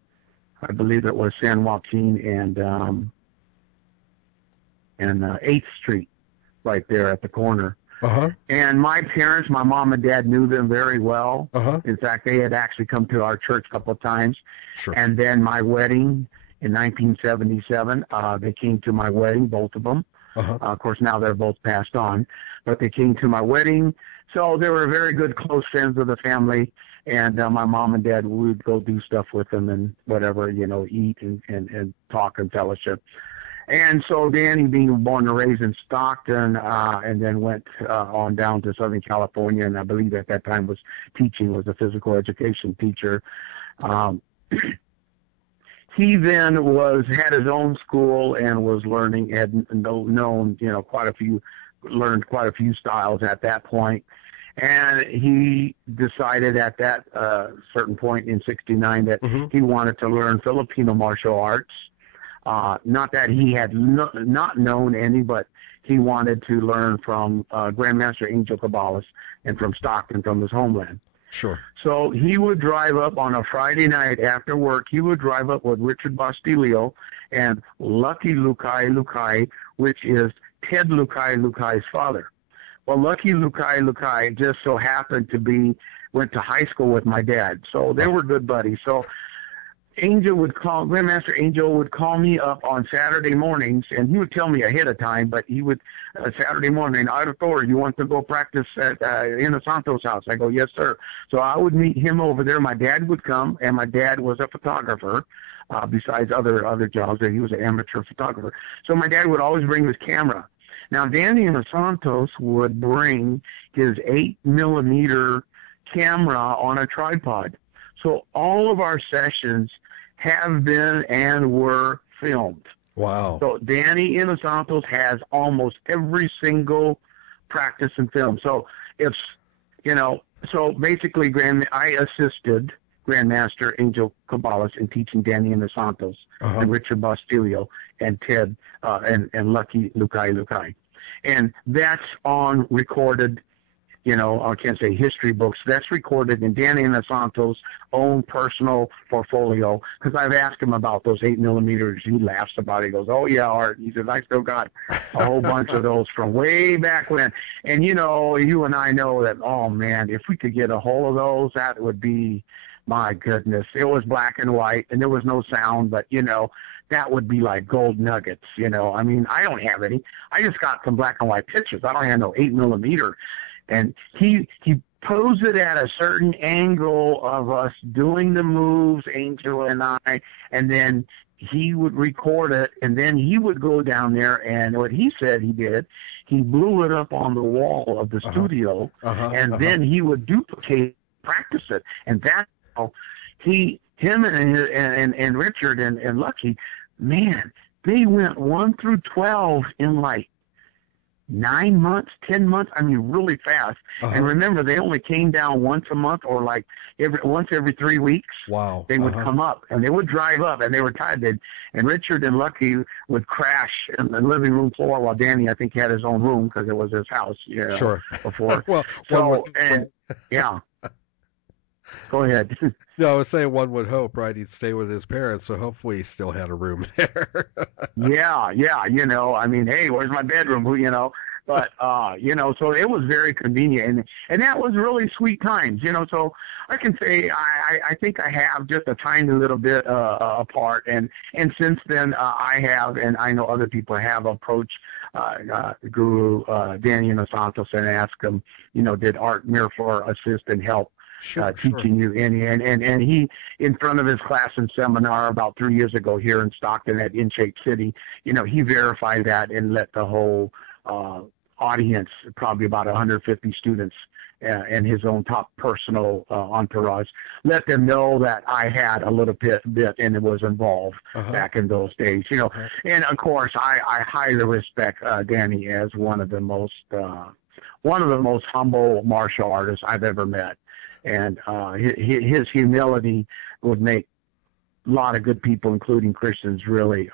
I believe it was San Joaquin and 8th Street, right there at the corner. And my parents, my mom and dad, knew them very well. In fact, they had actually come to our church a couple of times. Sure. And then my wedding in 1977, they came to my wedding, both of them. Of course, now they're both passed on, but they came to my wedding. So they were very good, close friends of the family. And my mom and dad would go do stuff with them and whatever, eat and talk and fellowship. And so Danny, being born and raised in Stockton, and then went on down to Southern California, and I believe at that time was a physical education teacher. He then had his own school and was learning, had known, learned quite a few styles at that point. And he decided at that certain point in '69 that he wanted to learn Filipino martial arts. Not that he had not known any, but he wanted to learn from Grandmaster Angel Cabales and from Stockton, from his homeland. Sure. So he would drive up on a Friday night after work. He would drive up with Richard Bustillo and Lucky Lucay, which is Ted Lucay's father. Well, Lucky Lucay just so happened to went to high school with my dad. So they were good buddies. So Grandmaster Angel would call me up on Saturday mornings, and he would tell me ahead of time, but he would, Saturday morning, Thor, you want to go practice at Inosanto's house? I go, yes, sir. So I would meet him over there. My dad would come, and my dad was a photographer, besides other jobs, and he was an amateur photographer. So my dad would always bring his camera. Now, Danny Inosantos would bring his 8mm camera on a tripod. So all of our sessions have been and were filmed. Wow. So Danny Inosantos has almost every single practice and film. So it's, so basically I assisted Grandmaster Angel Cabales in teaching Danny Inosantos and Richard Bustillo and Ted and Lucky Lucay. And that's on recorded, I can't say history books. That's recorded in Danny Inosanto's own personal portfolio, because I've asked him about those 8mm. He laughs about it. He goes, oh, yeah, Art. He says, I still got a whole bunch of those from way back when. And, you and I know that, oh, man, if we could get a hold of those, that would be, my goodness. It was black and white, and there was no sound, but, that would be like gold nuggets, I mean, I don't have any. I just got some black and white pictures. I don't have no 8mm. And he posed it at a certain angle of us doing the moves, Angel and I, and then he would record it, and then he would go down there, and what he said he did, he blew it up on the wall of the studio, and then he would duplicate, practice it, and that's how him and Richard and Lucky, man, they went 1 through 12 in like 9 months, 10 months, I mean, really fast. And remember, they only came down once a month or like once every 3 weeks. Wow. They would come up, and they would drive up, and they were tired. And Richard and Lucky would crash in the living room floor while Danny, I think, had his own room because it was his house. Sure. Before. Yeah. Go ahead. No, I was saying one would hope, right? He'd stay with his parents, so hopefully he still had a room there. Yeah. I mean, hey, where's my bedroom? But so it was very convenient, and that was really sweet times. So I can say I think I have just a tiny little bit apart, and since then I have, and I know other people have approached Guru Dan Inosanto and asked him, did Art Miraflor assist and help teaching you? And he, in front of his class and seminar about 3 years ago here in Stockton at In Shape City, he verified that and let the whole audience, probably about 150 students, and his own top personal entourage, let them know that I had a little bit and it was involved back in those days. And of course I highly respect Danny as one of the most humble martial artists I've ever met. And his humility would make a lot of good people, including Christians, really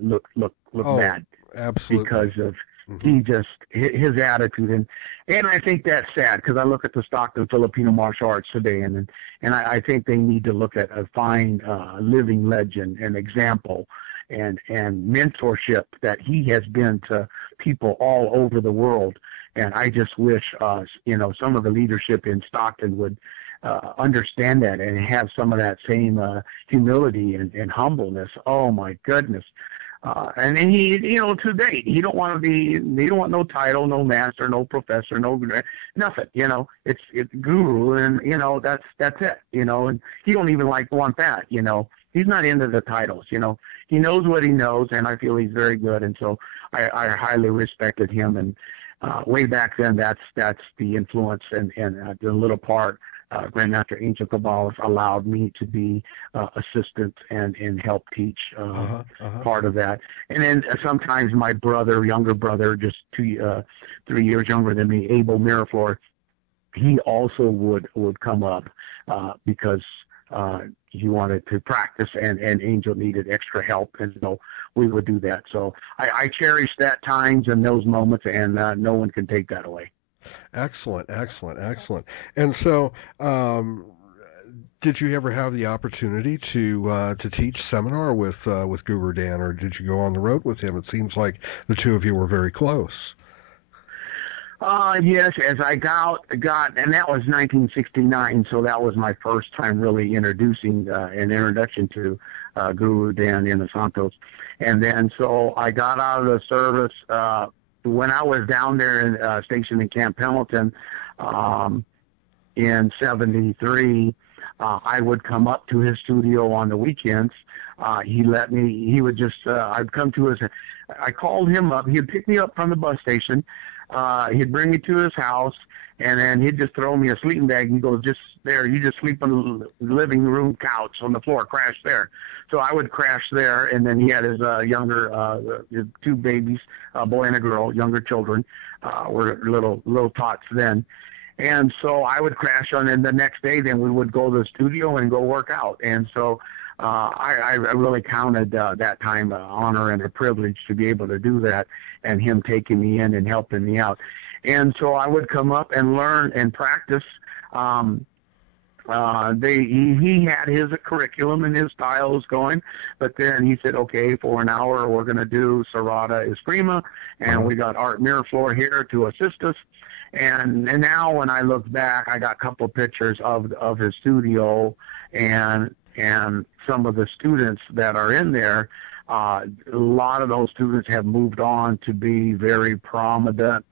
look bad. Absolutely. Because of his attitude, and I think that's sad, because I look at the Stockton Filipino martial arts today, and I think they need to look at a fine living legend and example and mentorship that he has been to people all over the world. And I just wish, some of the leadership in Stockton would understand that and have some of that same humility and humbleness. Oh my goodness. And then he, to date, he don't want no title, no master, no professor, no nothing. It's guru, and that's it. And he don't even want that. He's not into the titles. He knows what he knows, and I feel he's very good, and so I highly respected him. And way back then, that's the influence and the little part. Grandmaster Angel Cabales allowed me to be assistant and help teach part of that. And then sometimes my younger brother, just 3 years younger than me, Abel Miraflor, he also would come up because he wanted to practice, and Angel needed extra help, and so we would do that. So I cherish that times and those moments, and no one can take that away. Excellent. And so, did you ever have the opportunity to teach seminar with Guru Dan, or did you go on the road with him? It seems like the two of you were very close. Yes, as I got, and that was 1969, so that was my first time really introducing an introduction to Guru Dan Inosanto. And then so I got out of the service. When I was down there stationed in Camp Pendleton in 73, I would come up to his studio on the weekends. He let me, he would just, I'd come to I called him up. He'd pick me up from the bus station. He'd bring me to his house, and then he'd just throw me a sleeping bag. He goes, just there, you just sleep on the living room couch on the floor, crash there. So I would crash there, and then he had his younger, his two babies, a boy and a girl, younger children, were little tots then. And so I would crash on, and the next day then we would go to the studio and go work out. And so I really counted that time honor and a privilege to be able to do that, and him taking me in and helping me out. And so I would come up and learn and practice. He had his curriculum and his styles going, but then he said, okay, for an hour we're going to do Serrata Eskrima, and we got Art Miraflor here to assist us. And now when I look back, I got a couple of pictures of his studio and some of the students that are in there. A lot of those students have moved on to be very prominent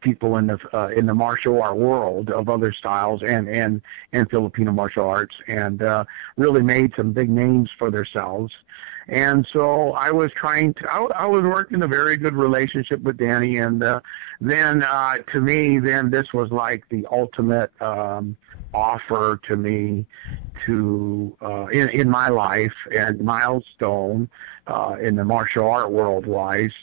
people in the martial art world of other styles and Filipino martial arts, and really made some big names for themselves. And so I was I was working a very good relationship with Danny, and then to me, then this was like the ultimate offer to me to in my life and milestone in the martial art world wise.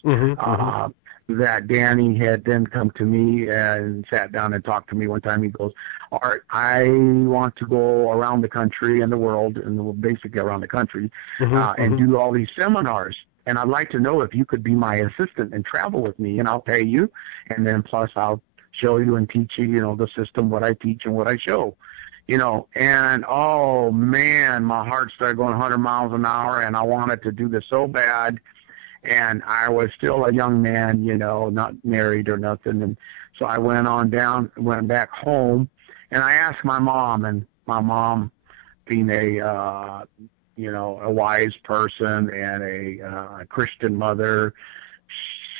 That Danny had then come to me and sat down and talked to me one time. He goes, Art, I want to go around the country and the world, and basically around the country, and do all these seminars. And I'd like to know if you could be my assistant and travel with me, and I'll pay you. And then plus I'll show you and teach you, the system, what I teach and what I show. And oh man, my heart started going 100 miles an hour, and I wanted to do this so bad. and I was still a young man, you know, not married or nothing. And so I went back home, and I asked my mom, and my mom, being a wise person and a Christian mother,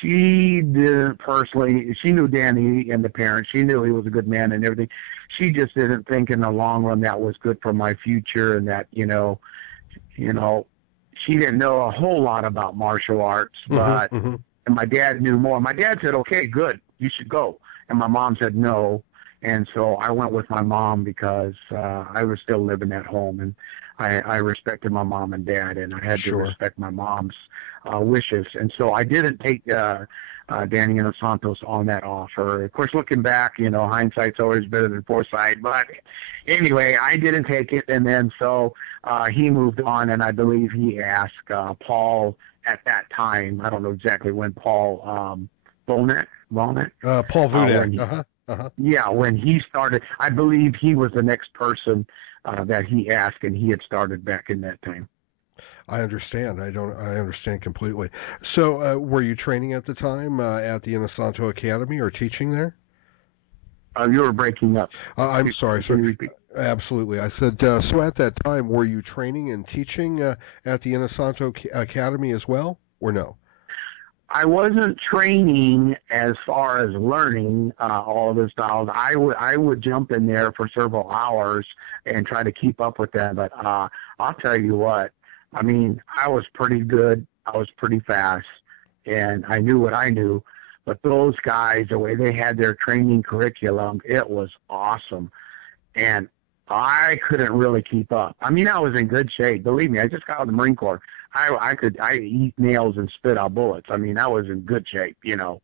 she didn't personally. She knew Danny and the parents. She knew he was a good man and everything. She just didn't think in the long run that was good for my future, and that you know, she didn't know a whole lot about martial arts, but and my dad knew more. My dad said, "Okay, good, you should go," and my mom said no. And so I went with my mom because I was still living at home, and I respected my mom and dad, and I had to respect my mom's wishes. And so I didn't take Danny Inosanto on that offer. Of course, looking back, you know, hindsight's always better than foresight. But anyway, I didn't take it, and then so he moved on, and I believe he asked Paul at that time. I don't know exactly when Paul Volnet? Paul Vudak. Yeah, when he started, I believe he was the next person that he asked, and he had started back in that time. I understand. I understand completely. So, were you training at the time at the Inosanto Academy or teaching there? You were breaking up. I'm sorry. Absolutely. I said, so at that time, were you training and teaching at the Inosanto Academy as well, or no? I wasn't training as far as learning all of the styles. I would jump in there for several hours and try to keep up with them. But I'll tell you what, I mean, I was pretty good. I was pretty fast, and I knew what I knew. But those guys, the way they had their training curriculum, it was awesome. And I couldn't really keep up. I mean, I was in good shape. Believe me, I just got out of the Marine Corps. I eat nails and spit out bullets. I mean, I was in good shape, you know.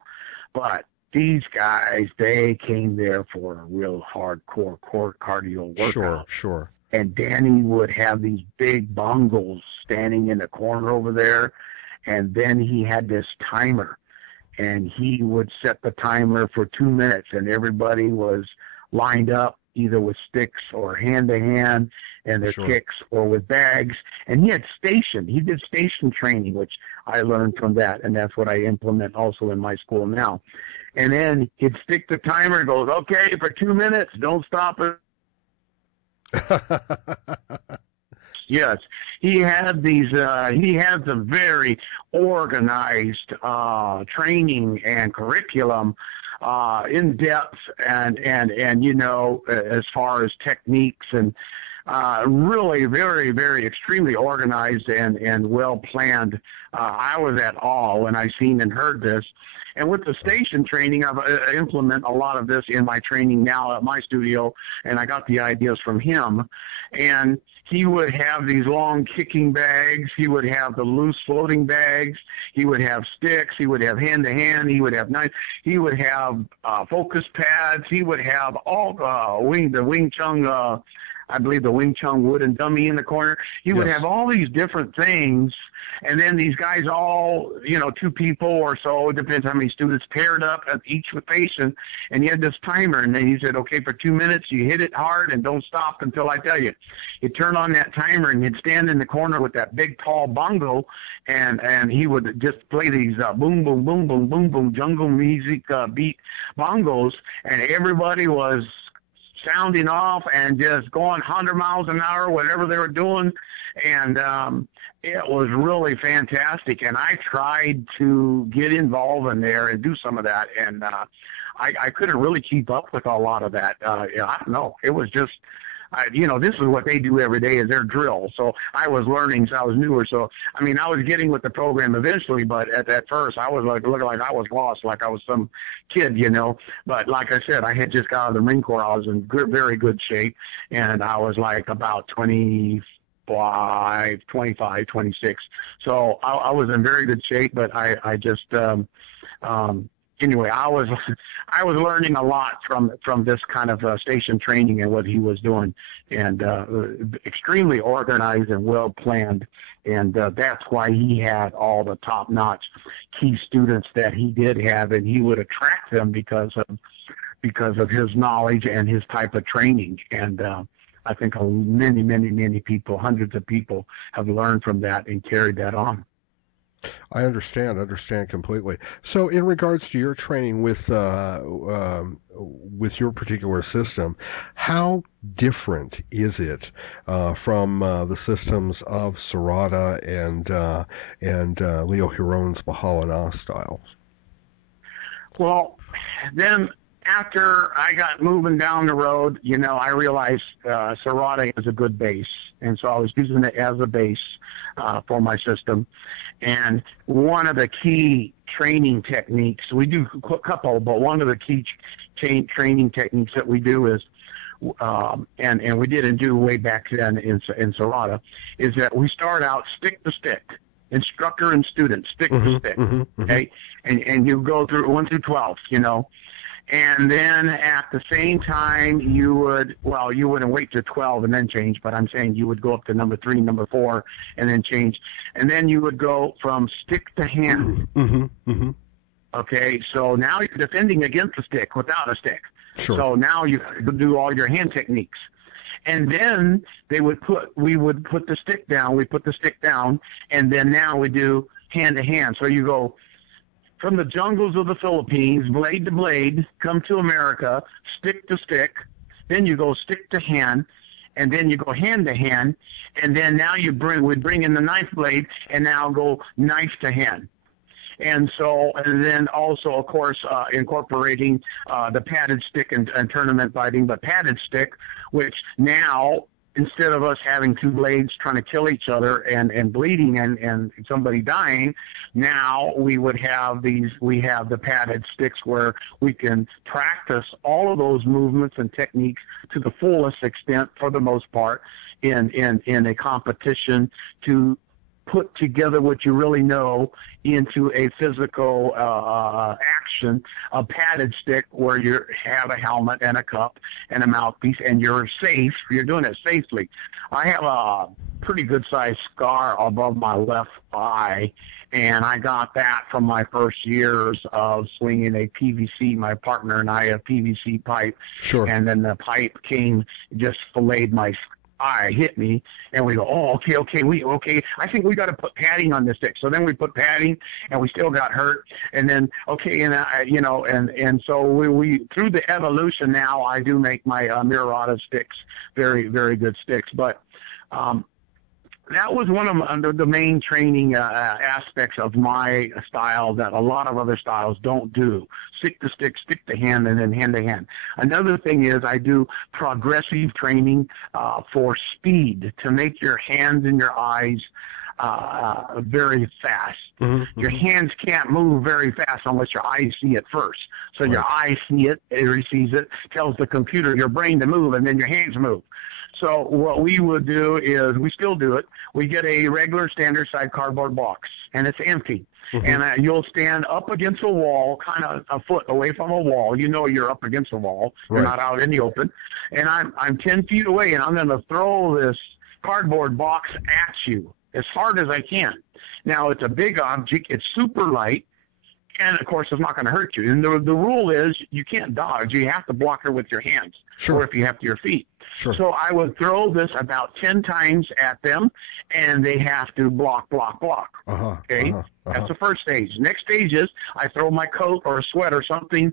But these guys, they came there for a real hardcore cardio workout. Sure. And Danny would have these big bungles standing in the corner over there, and then he had this timer, and he would set the timer for 2 minutes, and everybody was lined up either with sticks or hand-to-hand and their kicks or with bags. And he did station training, which I learned from that, and that's what I implement also in my school now. And then he'd stick the timer and goes, okay, for 2 minutes, don't stop it. Yes, he had these. He has a very organized training and curriculum, in depth and you know, as far as techniques, and really very, very extremely organized and well planned. I was at awe when I seen and heard this. And with the station training, I implement a lot of this in my training now at my studio, and I got the ideas from him. And he would have these long kicking bags. He would have the loose floating bags. He would have sticks. He would have hand-to-hand. He would have knives. He would have focus pads. He would have all the Wing Chun, I believe the Wing Chun wooden dummy in the corner. He would have all these different things. And then these guys all, you know, 2 people or so, it depends how many students, paired up at each patient, and you had this timer, and then he said, okay, for 2 minutes, you hit it hard and don't stop until I tell you. You turn on that timer, and you'd stand in the corner with that big, tall bongo, and he would just play these boom, boom, boom, boom, boom, boom, jungle music beat bongos, and everybody was sounding off and just going 100 miles an hour, whatever they were doing. And it was really fantastic. And I tried to get involved in there and do some of that. And I couldn't really keep up with a lot of that. I don't know. It was just, you know, this is what they do every day is their drill. So I was learning, so I was newer. So, I mean, I was getting with the program eventually, but at first I was like looking like I was lost, like I was some kid, you know. But like I said, I had just got out of the Marine Corps. I was in very good shape, and I was like about 25, 26. So I was in very good shape, but I just, anyway, I was learning a lot from this kind of station training and what he was doing, and extremely organized and well planned, and that's why he had all the top notch key students that he did have, and he would attract them because of his knowledge and his type of training. And I think many people, hundreds of people, have learned from that and carried that on. I understand completely. So, in regards to your training with your particular system, how different is it from the systems of Serrata and Leo Giron's Bahala styles? Well, then after I got moving down the road, I realized Serrata is a good base, and so I was using it as a base for my system. And one of the key training techniques, we do a couple, but one of the key training techniques that we do is, and we didn't do way back then in Serrata, is that we start out stick to stick. Instructor and student, stick to stick, okay? And you go through 1 through 12, And then at the same time, you wouldn't wait to 12 and then change, but I'm saying you would go up to number 3, number 4, and then change. And then you would go from stick to hand. Okay, so now you're defending against the stick without a stick. Sure. So now you do all your hand techniques. And then we would put the stick down. We put the stick down, and then now we do hand to hand. So you go from the jungles of the Philippines, blade to blade, come to America, stick to stick. Then you go stick to hand, and then you go hand to hand, and then now we bring in the knife blade, and now go knife to hand. And then also, of course, incorporating the padded stick and tournament fighting, but padded stick, which now, instead of us having 2 blades trying to kill each other and bleeding and somebody dying, now we have the padded sticks where we can practice all of those movements and techniques to the fullest extent, for the most part, in a competition to put together what you really know into a physical action, a padded stick where you have a helmet and a cup and a mouthpiece, and you're safe. You're doing it safely. I have a pretty good-sized scar above my left eye, and I got that from my first years of swinging a PVC. My partner and I, a PVC pipe. Sure. And then the pipe just filleted my eye, hit me, and we go, okay, I think we got to put padding on this stick. So then we put padding, and we still got hurt. And then, and so we through the evolution now, I do make my Miraflor sticks very, very good sticks. But that was one of the main training aspects of my style that a lot of other styles don't do. Stick to stick, stick to hand, and then hand to hand. Another thing is I do progressive training for speed, to make your hands and your eyes very fast. Your hands can't move very fast unless your eyes see it first. So your eyes see it, it receives it, tells the computer, your brain to move, and then your hands move. So what we would do is, we still do it, we get a regular standard size cardboard box, and it's empty. And you'll stand up against a wall, kind of a foot away from a wall. You're up against a wall. You're not out in the open. And I'm 10 feet away, and I'm going to throw this cardboard box at you as hard as I can. Now, it's a big object. It's super light. And, of course, it's not going to hurt you. And the rule is you can't dodge. You have to block her with your hands, or if you have to, your feet. Sure. So I would throw this about 10 times at them, and they have to block. Okay? That's the first stage. Next stage is I throw my coat or a sweat or something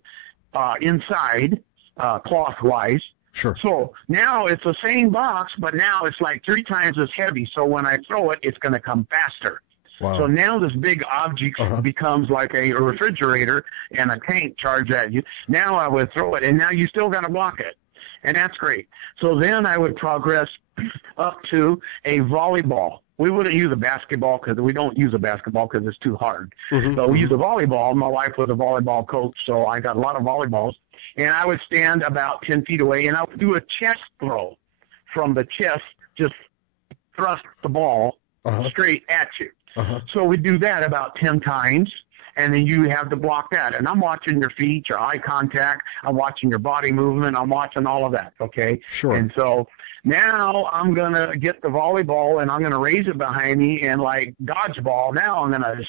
inside, cloth-wise. Sure. So now it's the same box, but now it's like 3 times as heavy. So when I throw it, it's going to come faster. Wow. So now this big object becomes like a refrigerator and a tank charged at you. Now I would throw it, and now you still got to block it. And that's great. So then I would progress up to a volleyball. We wouldn't use a basketball because we don't use a basketball because it's too hard. So we use a volleyball. My wife was a volleyball coach, so I got a lot of volleyballs. And I would stand about 10 feet away, and I would do a chest throw from the chest, just thrust the ball straight at you. So we do that about 10 times, and then you have to block that. And I'm watching your feet, your eye contact. I'm watching your body movement. I'm watching all of that, okay? Sure. And so now I'm going to get the volleyball, and I'm going to raise it behind me, and like dodgeball, now I'm going to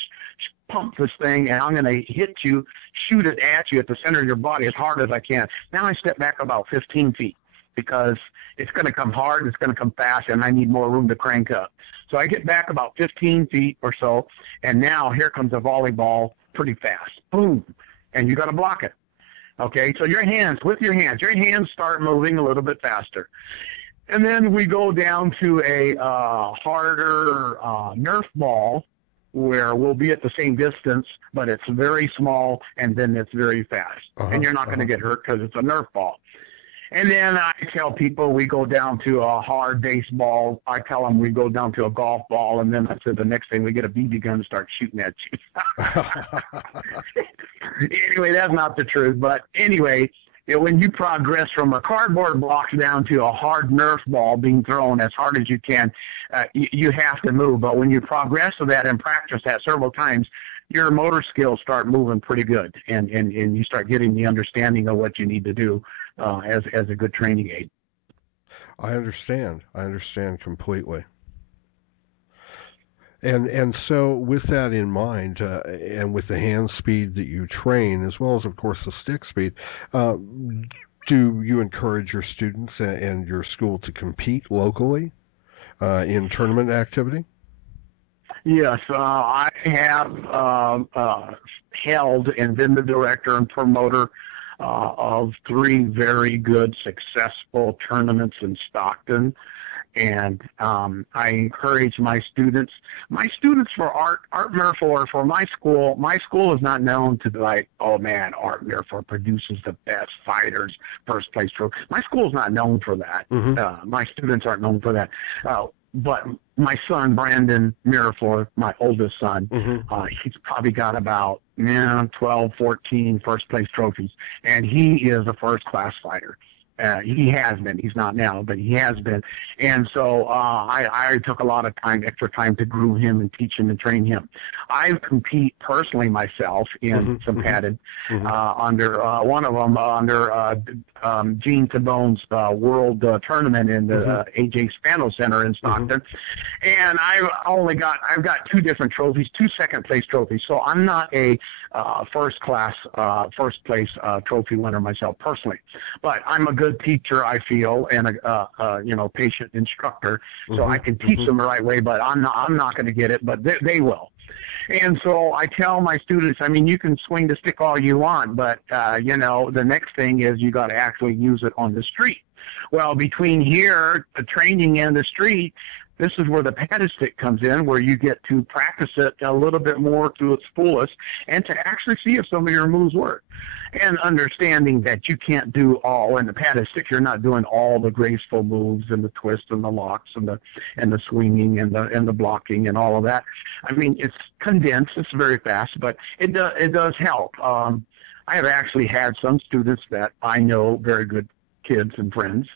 pump this thing, and I'm going to hit you, shoot it at you at the center of your body as hard as I can. Now I step back about 15 feet. because it's going to come hard, it's going to come fast, and I need more room to crank up. So I get back about 15 feet or so, and now here comes a volleyball pretty fast. Boom. And you got to block it. Okay, so your hands start moving a little bit faster. And then we go down to a harder Nerf ball where we'll be at the same distance, but it's very small, and then it's very fast. And you're not going to get hurt because it's a Nerf ball. And then I tell people we go down to a hard baseball. I tell them we go down to a golf ball, and then I said the next thing we get a BB gun and start shooting at you. Anyway, that's not the truth. But anyway, when you progress from a cardboard box down to a hard Nerf ball being thrown as hard as you can, you have to move. But when you progress to that and practice that several times, your motor skills start moving pretty good, and you start getting the understanding of what you need to do as a good training aid. I understand completely. And so with that in mind, and with the hand speed that you train, as well as, of course, the stick speed, do you encourage your students and your school to compete locally in tournament activity? Yes, I have held and been the director and promoter of 3 very good, successful tournaments in Stockton. And I encourage my students for Art Miraflor, for my school is not known to be like, oh man, Art Miraflor produces the best fighters, first place trophy. My school is not known for that. My students aren't known for that. But my son, Brandon Miraflor, my oldest son, he's probably got about 12, 14 first place trophies. And he is a first class fighter. He has been. He's not now, but he has been. And so I took a lot of extra time to groom him and teach him and train him. I compete personally myself in some padded under one of them under Gene Tabone's world tournament in the A.J. Spano Center in Stockton. And I've got 2 different trophies, 2 second place trophies. So I'm not a first place trophy winner myself personally, but I'm a good teacher, I feel, and a patient instructor, so I can teach them the right way. But I'm not going to get it, but they will. And so I tell my students, I mean, you can swing the stick all you want, but the next thing is you got to actually use it on the street. Well, between here, the training, and the street, this is where the padded stick comes in, where you get to practice it a little bit more to its fullest and to actually see if some of your moves work. And understanding that you can't do all in the padded stick, you're not doing all the graceful moves and the twists and the locks and the swinging and the blocking and all of that. I mean, it's condensed, it's very fast, but it does help. I have actually had some students that I know, very good kids and friends,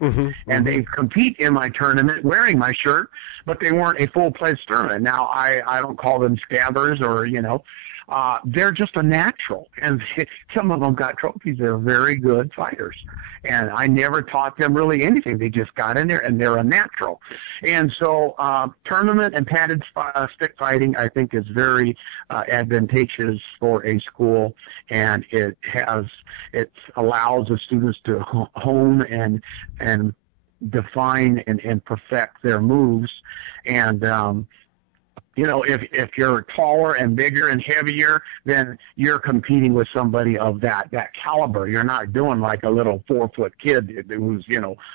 and they compete in my tournament wearing my shirt, but they weren't a full-fledged tournament. Now, I don't call them scabbers or, they're just a natural, and some of them got trophies. They're very good fighters, and I never taught them really anything. They just got in there, and they're a natural. And so tournament and padded stick fighting, I think, is very advantageous for a school, and it allows the students to hone and define and perfect their moves. And if you're taller and bigger and heavier, then you're competing with somebody of that caliber. You're not doing like a little 4-foot kid who's,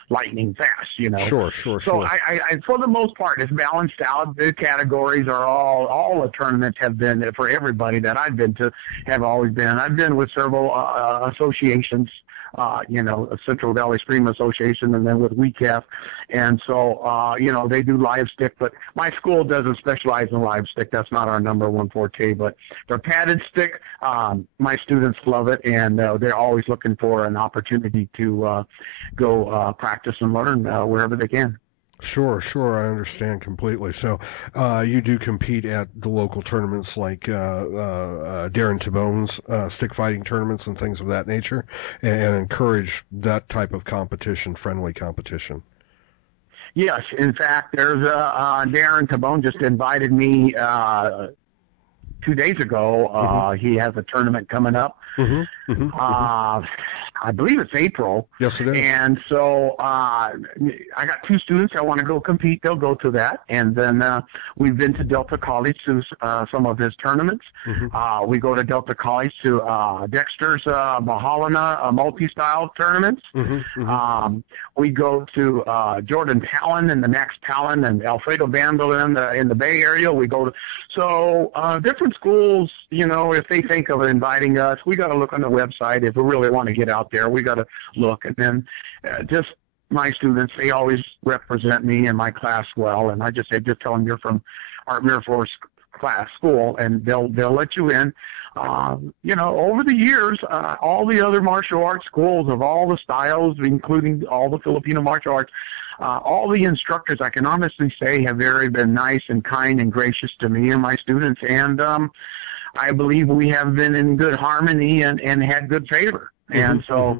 lightning fast, Sure. So I for the most part, it's balanced out. The categories are all the tournaments have been, for everybody that I've been to, have always been. I've been with several associations, Central Valley Stream Association, and then with WECAF. And so, they do live stick, but my school doesn't specialize in live stick. That's not our number one forte. But for padded stick, my students love it, and they're always looking for an opportunity to go practice and learn wherever they can. Sure, I understand completely. So you do compete at the local tournaments like Darren Tabone's stick fighting tournaments and things of that nature, and encourage that type of competition, friendly competition. Yes, in fact, there's Darren Tabone just invited me 2 days ago. He has a tournament coming up. I believe it's April. Yes, it is. And so I got 2 students that want to go compete. They'll go to that. And then we've been to Delta College to some of his tournaments. Mm-hmm. We go to Delta College to Dexter's Mahalana multi-style tournaments. Mm-hmm. Mm-hmm. We go to Jordan Palin and the Max Palin and Alfredo Vandal in the Bay Area. We go to different schools. You know, if they think of inviting us, we got to look on the website. If we really want to get out there, we got to look. And then just my students, they always represent me and my class well. And I just say, just tell them you're from Art Miraflor's school, and they'll let you in. You know, over the years, all the other martial arts schools of all the styles, including all the Filipino martial arts, all the instructors, I can honestly say, have been nice and kind and gracious to me and my students. And I believe we have been in good harmony and had good favor. And so,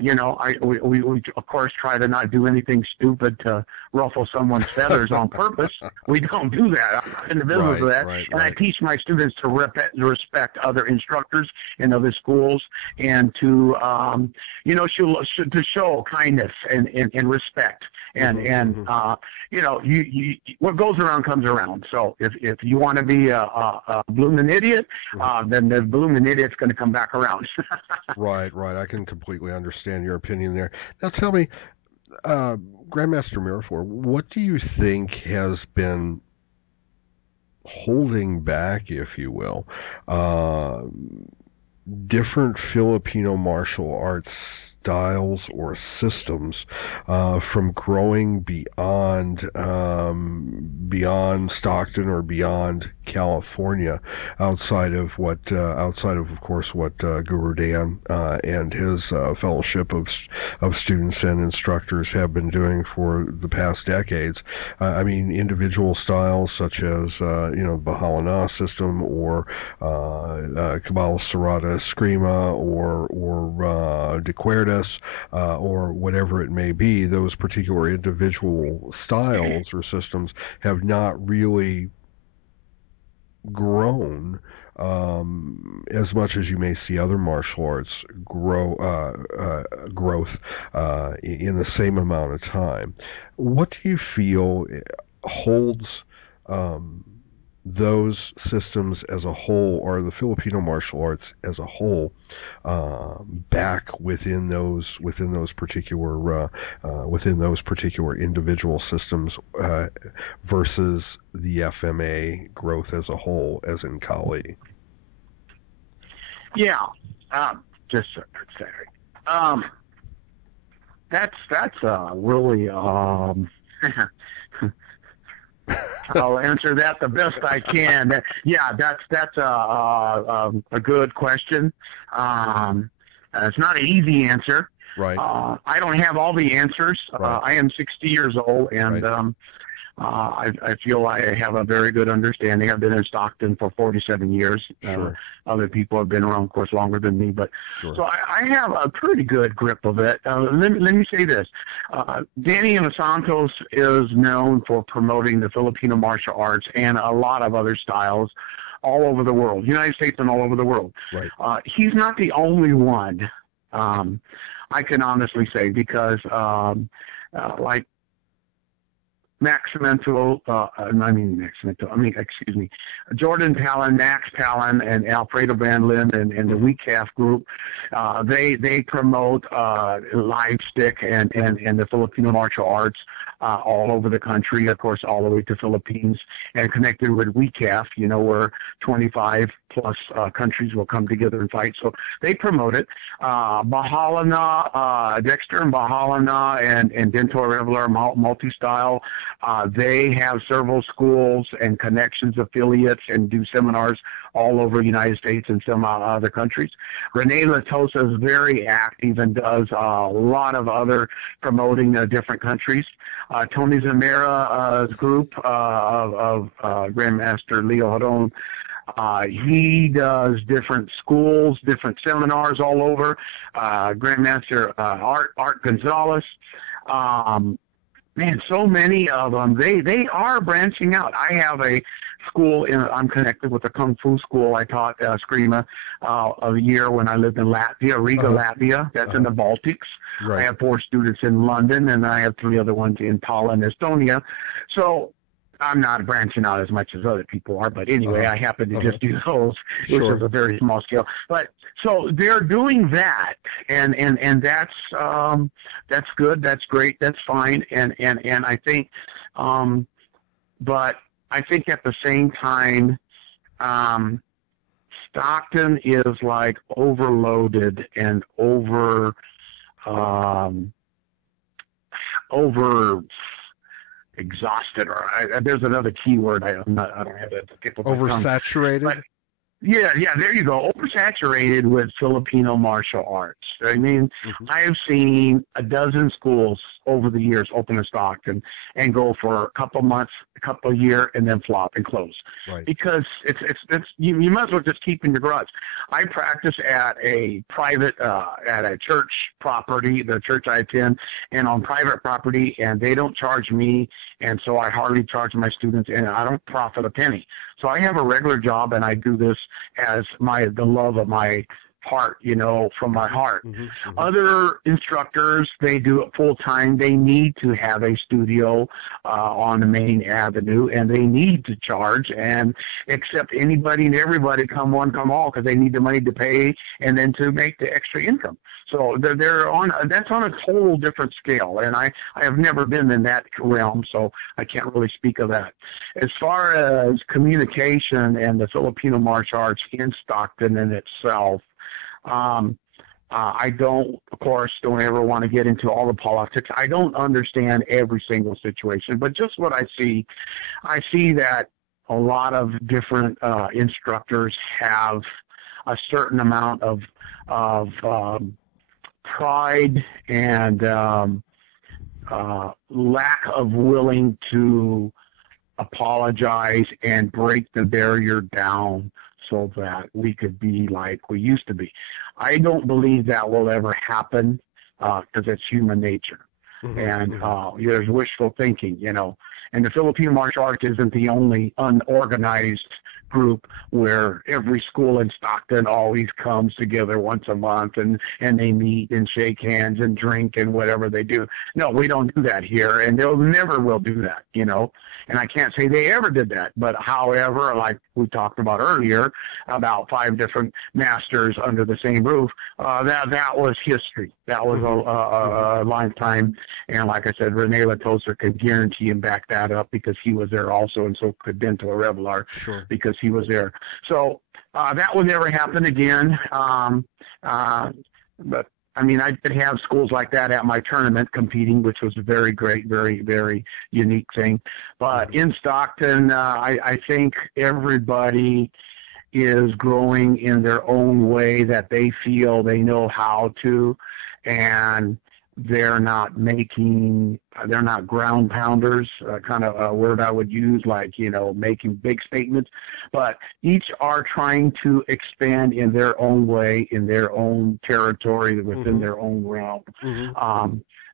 you know, we of course try to not do anything stupid to ruffle someone's feathers on purpose. We don't do that. I'm not in the business of that. And I teach my students to respect other instructors in other schools, and to, you know, to show kindness and respect. And you know, you what goes around comes around. So if you want to be a blooming idiot, then the blooming idiot's going to come back around. Right. I can completely understand your opinion there. Now tell me, Grandmaster Miraflor, what do you think has been holding back, if you will, different Filipino martial arts styles or systems from growing beyond Stockton or beyond California, outside of course what Guru Dan and his fellowship of students and instructors have been doing for the past decades. I mean, individual styles such as you know, Bahalana system, or Cabales Serrata Eskrima, or De Cuerdas, or whatever it may be. Those particular individual styles or systems have not really grown as much as you may see other martial arts growth in the same amount of time. What do you feel holds those systems as a whole, or the Filipino martial arts as a whole, back within those particular individual systems versus the FMA growth as a whole, as in Kali? Yeah, just a second. That's really I'll answer that the best I can. Yeah, that's a good question. It's not an easy answer. Right. I don't have all the answers. Right. I am 60 years old, and right. I feel I have a very good understanding. I've been in Stockton for 47 years. Sure. Other people have been around, of course, longer than me, but sure. So I have a pretty good grip of it. Let me say this: Dan Inosanto is known for promoting the Filipino martial arts and a lot of other styles all over the world, United States and all over the world. Right. He's not the only one. I can honestly say, because like Jordan Palin, Max Palin, and Alfredo Bandlin and the WeCAF group, they promote live stick and the Filipino martial arts all over the country, of course, all the way to Philippines, and connected with WeCAF, you know, where 25 plus countries will come together and fight. So they promote it. Bahalana, Dexter and Bahalana and Dentor Reveler multi-style, they have several schools and connections, affiliates, and do seminars all over the United States and some other countries. Renee Latosa is very active and does a lot of other promoting different countries. Tony Zamera's group of Grandmaster Leo Haron, he does different schools, different seminars all over. Grandmaster Art Gonzalez, Man, so many of them. They are branching out. I have a school I'm connected with a kung fu school. I taught Eskrima a year when I lived in Latvia, Riga, Latvia. That's in the Baltics. Right. I have 4 students in London, and I have 3 other ones in Tallinn, Estonia. So I'm not branching out as much as other people are, but anyway, I happen to just do those, which is a very small scale. But so they're doing that, and that's good, that's great, that's fine, and I think, but I think at the same time, Stockton is like overloaded and over exhausted, or there's another key word. I don't have it. Oversaturated. But yeah, there you go. Oversaturated with Filipino martial arts. I mean, I have seen a dozen schools over the years open in Stockton and go for a couple months, a couple year, and then flop and close. Right. Because it's you might as well just keep in your garage. I practice at a private at a church property, the church I attend, and on private property, and they don't charge me, and so I hardly charge my students, and I don't profit a penny. So I have a regular job, and I do this as the love of my heart, from my heart. Other instructors, they do it full time. They need to have a studio on the main avenue, and they need to charge and accept anybody and everybody, come one, come all, because they need the money to pay and then to make the extra income. So that's on a total different scale, and I have never been in that realm, so I can't really speak of that. As far as communication and the Filipino martial arts in Stockton in itself, I don't ever want to get into all the politics. I don't understand every single situation, but just what I see that a lot of different instructors have a certain amount of pride and lack of willing to apologize and break the barrier down so that we could be like we used to be. I don't believe that will ever happen because it's human nature. And there's wishful thinking, And the Filipino martial arts isn't the only unorganized group where every school in Stockton always comes together once a month and they meet and shake hands and drink and whatever they do. No, we don't do that here, and they'll never will do that, And I can't say they ever did that, but however, like we talked about earlier, about 5 different masters under the same roof, that was history. That was a lifetime, and like I said, Rene Latoser could guarantee and back that up because he was there also, and so could Bento Revelar because he was there. So that will never happen again. But I mean, I did have schools like that at my tournament competing, which was a very great, very, very unique thing. But in Stockton, I think everybody is growing in their own way that they feel they know how to, and they're not ground pounders, kind of a word I would use, like, making big statements, but each are trying to expand in their own way, in their own territory, within their own realm.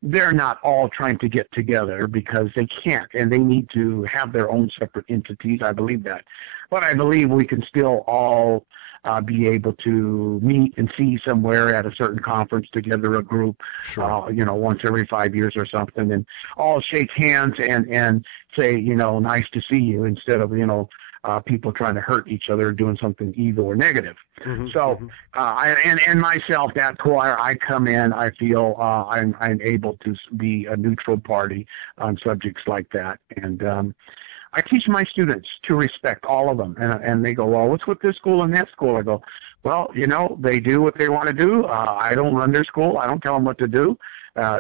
They're not all trying to get together because they can't, and they need to have their own separate entities. I believe that. But I believe we can still all be able to meet and see somewhere at a certain conference together, a group, once every 5 years or something, and all shake hands and say, nice to see you, instead of, people trying to hurt each other, doing something evil or negative. So, and myself, that's where I come in. I feel I'm able to be a neutral party on subjects like that. And I teach my students to respect all of them. And they go, well, what's with this school and that school? I go, well, they do what they want to do. I don't run their school. I don't tell them what to do.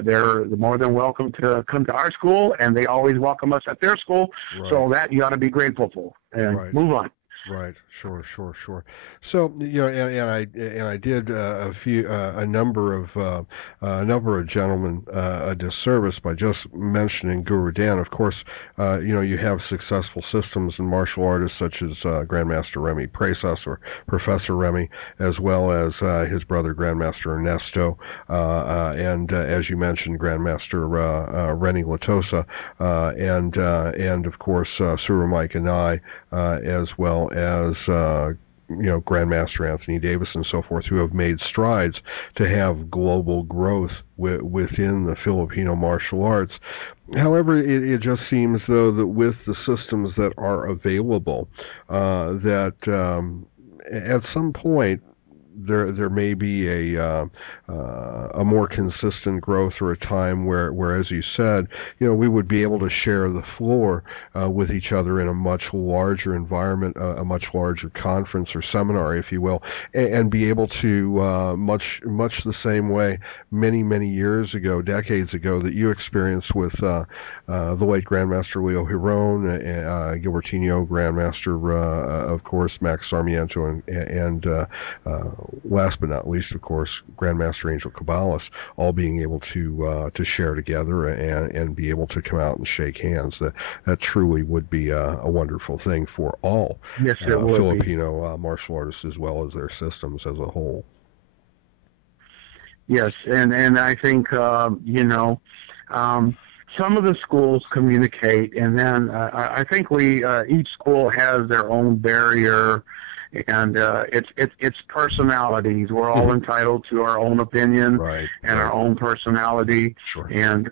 They're more than welcome to come to our school, and they always welcome us at their school. So that you ought to be grateful for and move on. Right. Sure. Sure. Sure. So and I did a number of gentlemen a disservice by just mentioning Guru Dan. Of course, you have successful systems and martial artists such as Grandmaster Remy Presas or Professor Remy, as well as his brother Grandmaster Ernesto, and as you mentioned, Grandmaster Renny Latosa, and of course Sura Mike and I, as well as Grandmaster Anthony Davis and so forth, who have made strides to have global growth within the Filipino martial arts. However, it just seems, though, that with the systems that are available, that at some point there may be a more consistent growth, or a time where, as you said, we would be able to share the floor with each other in a much larger environment, a much larger conference or seminar, if you will, and be able to much the same way many years ago, decades ago, that you experienced with the late Grandmaster Leo Giron, Gilbertino Grandmaster, of course, Max Sarmiento, and last but not least, of course, Grandmaster Angel Cabales, all being able to share together and be able to come out and shake hands. That truly would be a wonderful thing for all Filipino martial artists, as well as their systems as a whole. Yes, and I think some of the schools communicate, and then I think each school has their own barrier. And it's personalities. We're all entitled to our own opinion and our own personality. Sure. And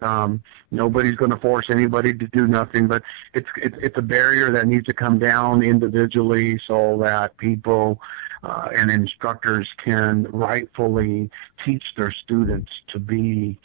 nobody's going to force anybody to do nothing. But it's a barrier that needs to come down individually, so that people and instructors can rightfully teach their students to be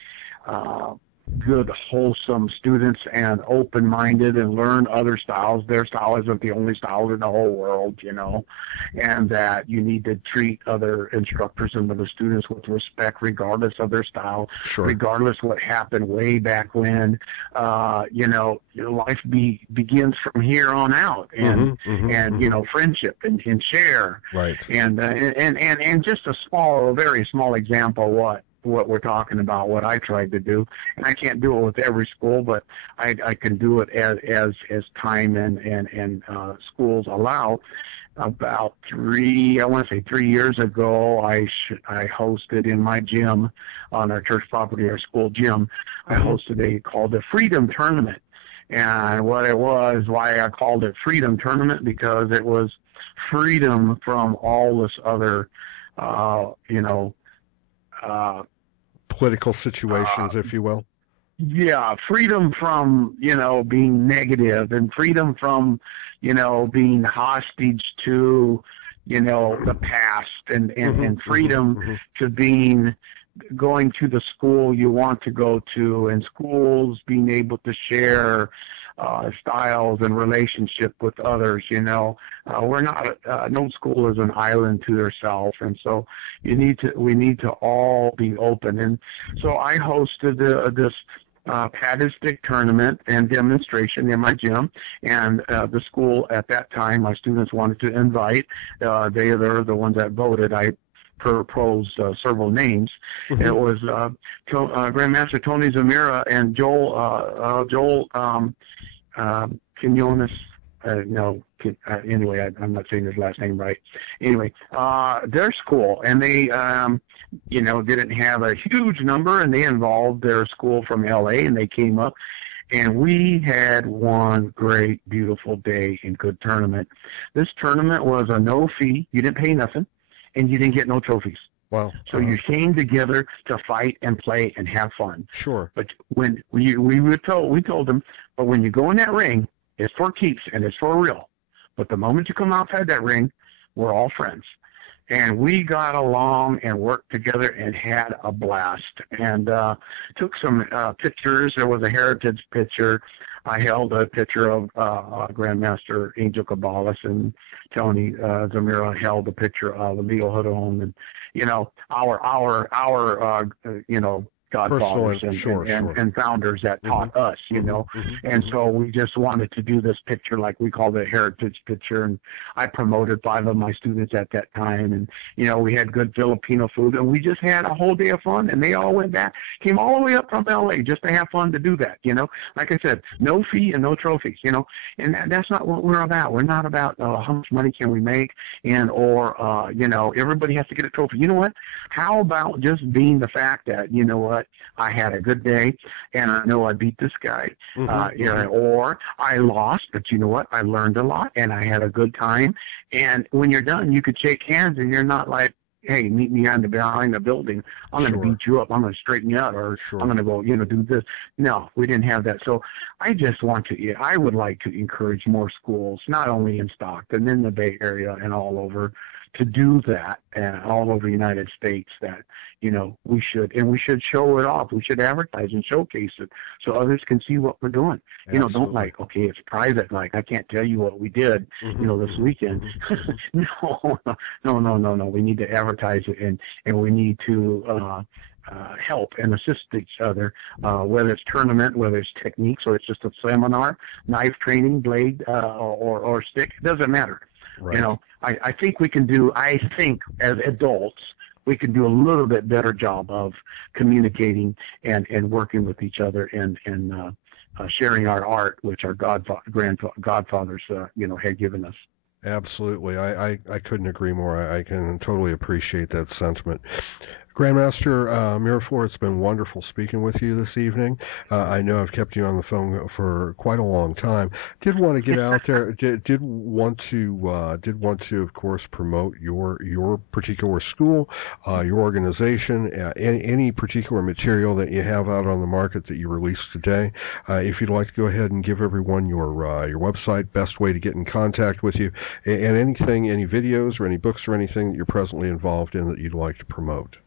good, wholesome students and open-minded, and learn other styles. Their style isn't the only style in the whole world, and that you need to treat other instructors and other students with respect, regardless of their style, regardless what happened way back when. Life begins from here on out, and friendship and share, and just a very small example what we're talking about, what I tried to do. And I can't do it with every school, but I can do it as time and schools allow. About 3 years ago, I hosted in my gym on our church property, our school gym. I hosted called the Freedom Tournament. And what it was, why I called it Freedom Tournament, because it was freedom from all this other, political situations, if you will. Yeah, freedom from, being negative, and freedom from, being hostage to, the past, and freedom to going to the school you want to go to, and schools being able to share styles and relationship with others. We're not no school is an island to themselves, and so we need to all be open. And so I hosted this padded stick tournament and demonstration in my gym, and the school at that time, my students wanted to invite. They're the ones that voted. I proposed several names. It was Grandmaster Tony Zamira and Joel Quinones. Anyway, I'm not saying his last name right. Anyway, their school, and they, didn't have a huge number, and they involved their school from LA, and they came up, and we had one great, beautiful day in good tournament. This tournament was a no fee. You didn't pay nothing, and you didn't get no trophies. Wow. So you came together to fight and play and have fun. Sure. But when we told them, but when you go in that ring, it's for keeps and it's for real. But the moment you come outside that ring, we're all friends. And we got along and worked together and had a blast. And took some pictures. There was a heritage picture. I held a picture of Grandmaster Angel Cabales, and Tony Zamira held a picture of Leo Giron, and our godfathers Sure. and founders that taught us, you know. And so we just wanted to do this picture, like we called it a heritage picture. And I promoted 5 of my students at that time. And, you know, we had good Filipino food, and we just had a whole day of fun. And they all went back, came all the way up from LA just to have fun to do that, you know. Like I said, no fee and no trophies, you know. And that's not what we're about. We're not about how much money can we make or, you know, everybody has to get a trophy. You know what? How about just being the fact that, you know what, I had a good day, and I know I beat this guy, you know, or I lost, but you know what? I learned a lot, and I had a good time. And when you're done, you could shake hands, and you're not like, hey, meet me behind the building. I'm going to beat you up. I'm going to straighten you out, or I'm going to go, you know, do this. No, we didn't have that. So I just I would like to encourage more schools, not only in Stockton, in the Bay Area, and all over, to do that, and all over the United States, that, you know, we should show it off. We should advertise and showcase it so others can see what we're doing. Absolutely. You know, don't like, okay, it's private, like I can't tell you what we did, you know, this weekend. No. We need to advertise it, and we need to help and assist each other, whether it's tournament, whether it's techniques, or it's just a seminar, knife training, blade, or stick. It doesn't matter. Right. You know, I think we can do, as adults, we can do a little bit better job of communicating and working with each other and sharing our art, which our godfathers, you know, had given us. Absolutely. I couldn't agree more. I can totally appreciate that sentiment. Grandmaster Miraflor, it's been wonderful speaking with you this evening. I know I've kept you on the phone for quite a long time. Did want to get out there. Did want to, of course, promote your particular school, your organization, any particular material that you have out on the market that you released today. If you'd like to go ahead and give everyone your website, best way to get in contact with you, and anything, any videos or any books or anything that you're presently involved in that you'd like to promote.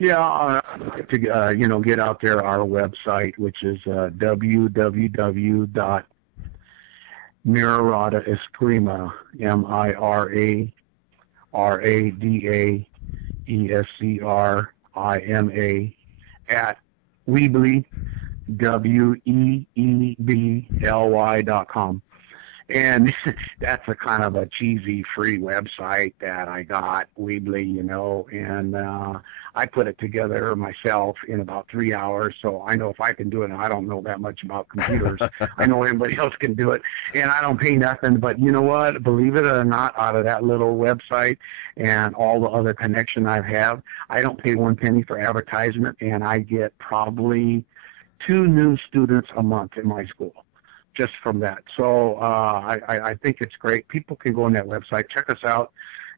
Yeah, to you know, get out there, our website, which is www.Miraradaeskrima, MIRARADAESCRIMA at Weebly, WEEBLY.com. And that's a kind of a cheesy free website that I got, Weebly, you know, and I put it together myself in about 3 hours, so I know if I can do it, and I don't know that much about computers. I know anybody else can do it, and I don't pay nothing, but you know what? Believe it or not, out of that little website and all the other connection I have, I don't pay 1 penny for advertisement, and I get probably 2 new students a month in my school just from that. So I think it's great. People can go on that website, check us out,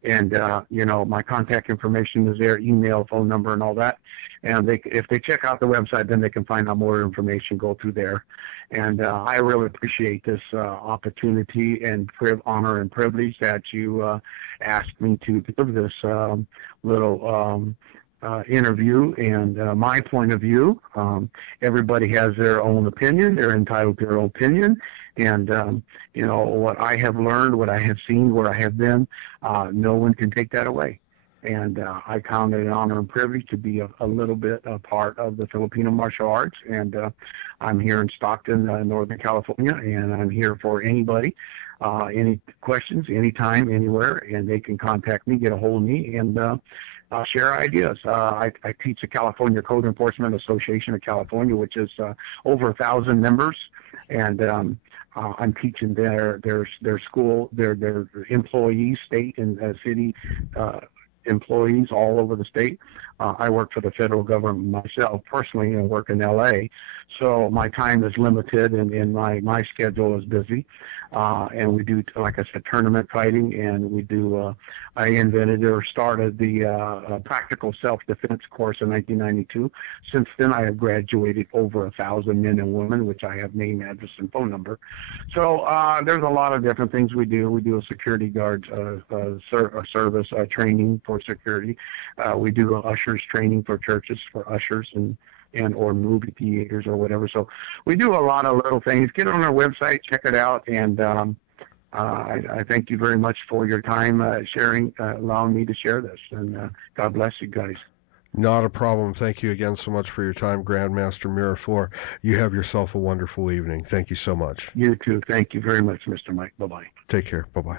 and you know, my contact information is there, email, phone number, and all that. And if they check out the website, then they can find out more information, go through there. And I really appreciate this opportunity and honor and privilege that you asked me to give this little interview, and my point of view. Everybody has their own opinion. They're entitled to their own opinion. And, you know, what I have learned, what I have seen, where I have been, no one can take that away. And I count it an honor and privilege to be a little bit a part of the Filipino martial arts. And I'm here in Stockton, Northern California, and I'm here for anybody. Any questions, anytime, anywhere, and they can contact me, get a hold of me, and share ideas. I teach the California Code Enforcement Association of California, which is over 1,000 members, and I'm teaching their school, their employees, state and city employees all over the state. I work for the federal government myself personally and work in L.A., so my time is limited and my schedule is busy. And we do, like I said, tournament fighting, and we do, I invented or started the practical self-defense course in 1992. Since then, I have graduated over 1,000 men and women, which I have name, address, and phone number. So there's a lot of different things we do. We do a security guard service training for security. We do ushers training for churches, for ushers and or movie theaters or whatever. So we do a lot of little things. Get on our website, check it out, and I thank you very much for your time sharing, allowing me to share this. And God bless you guys. Not a problem. Thank you again so much for your time, Grandmaster Miraflor. You have yourself a wonderful evening. Thank you so much. You too. Thank you very much, Mr. Mike. Bye-bye. Take care. Bye-bye.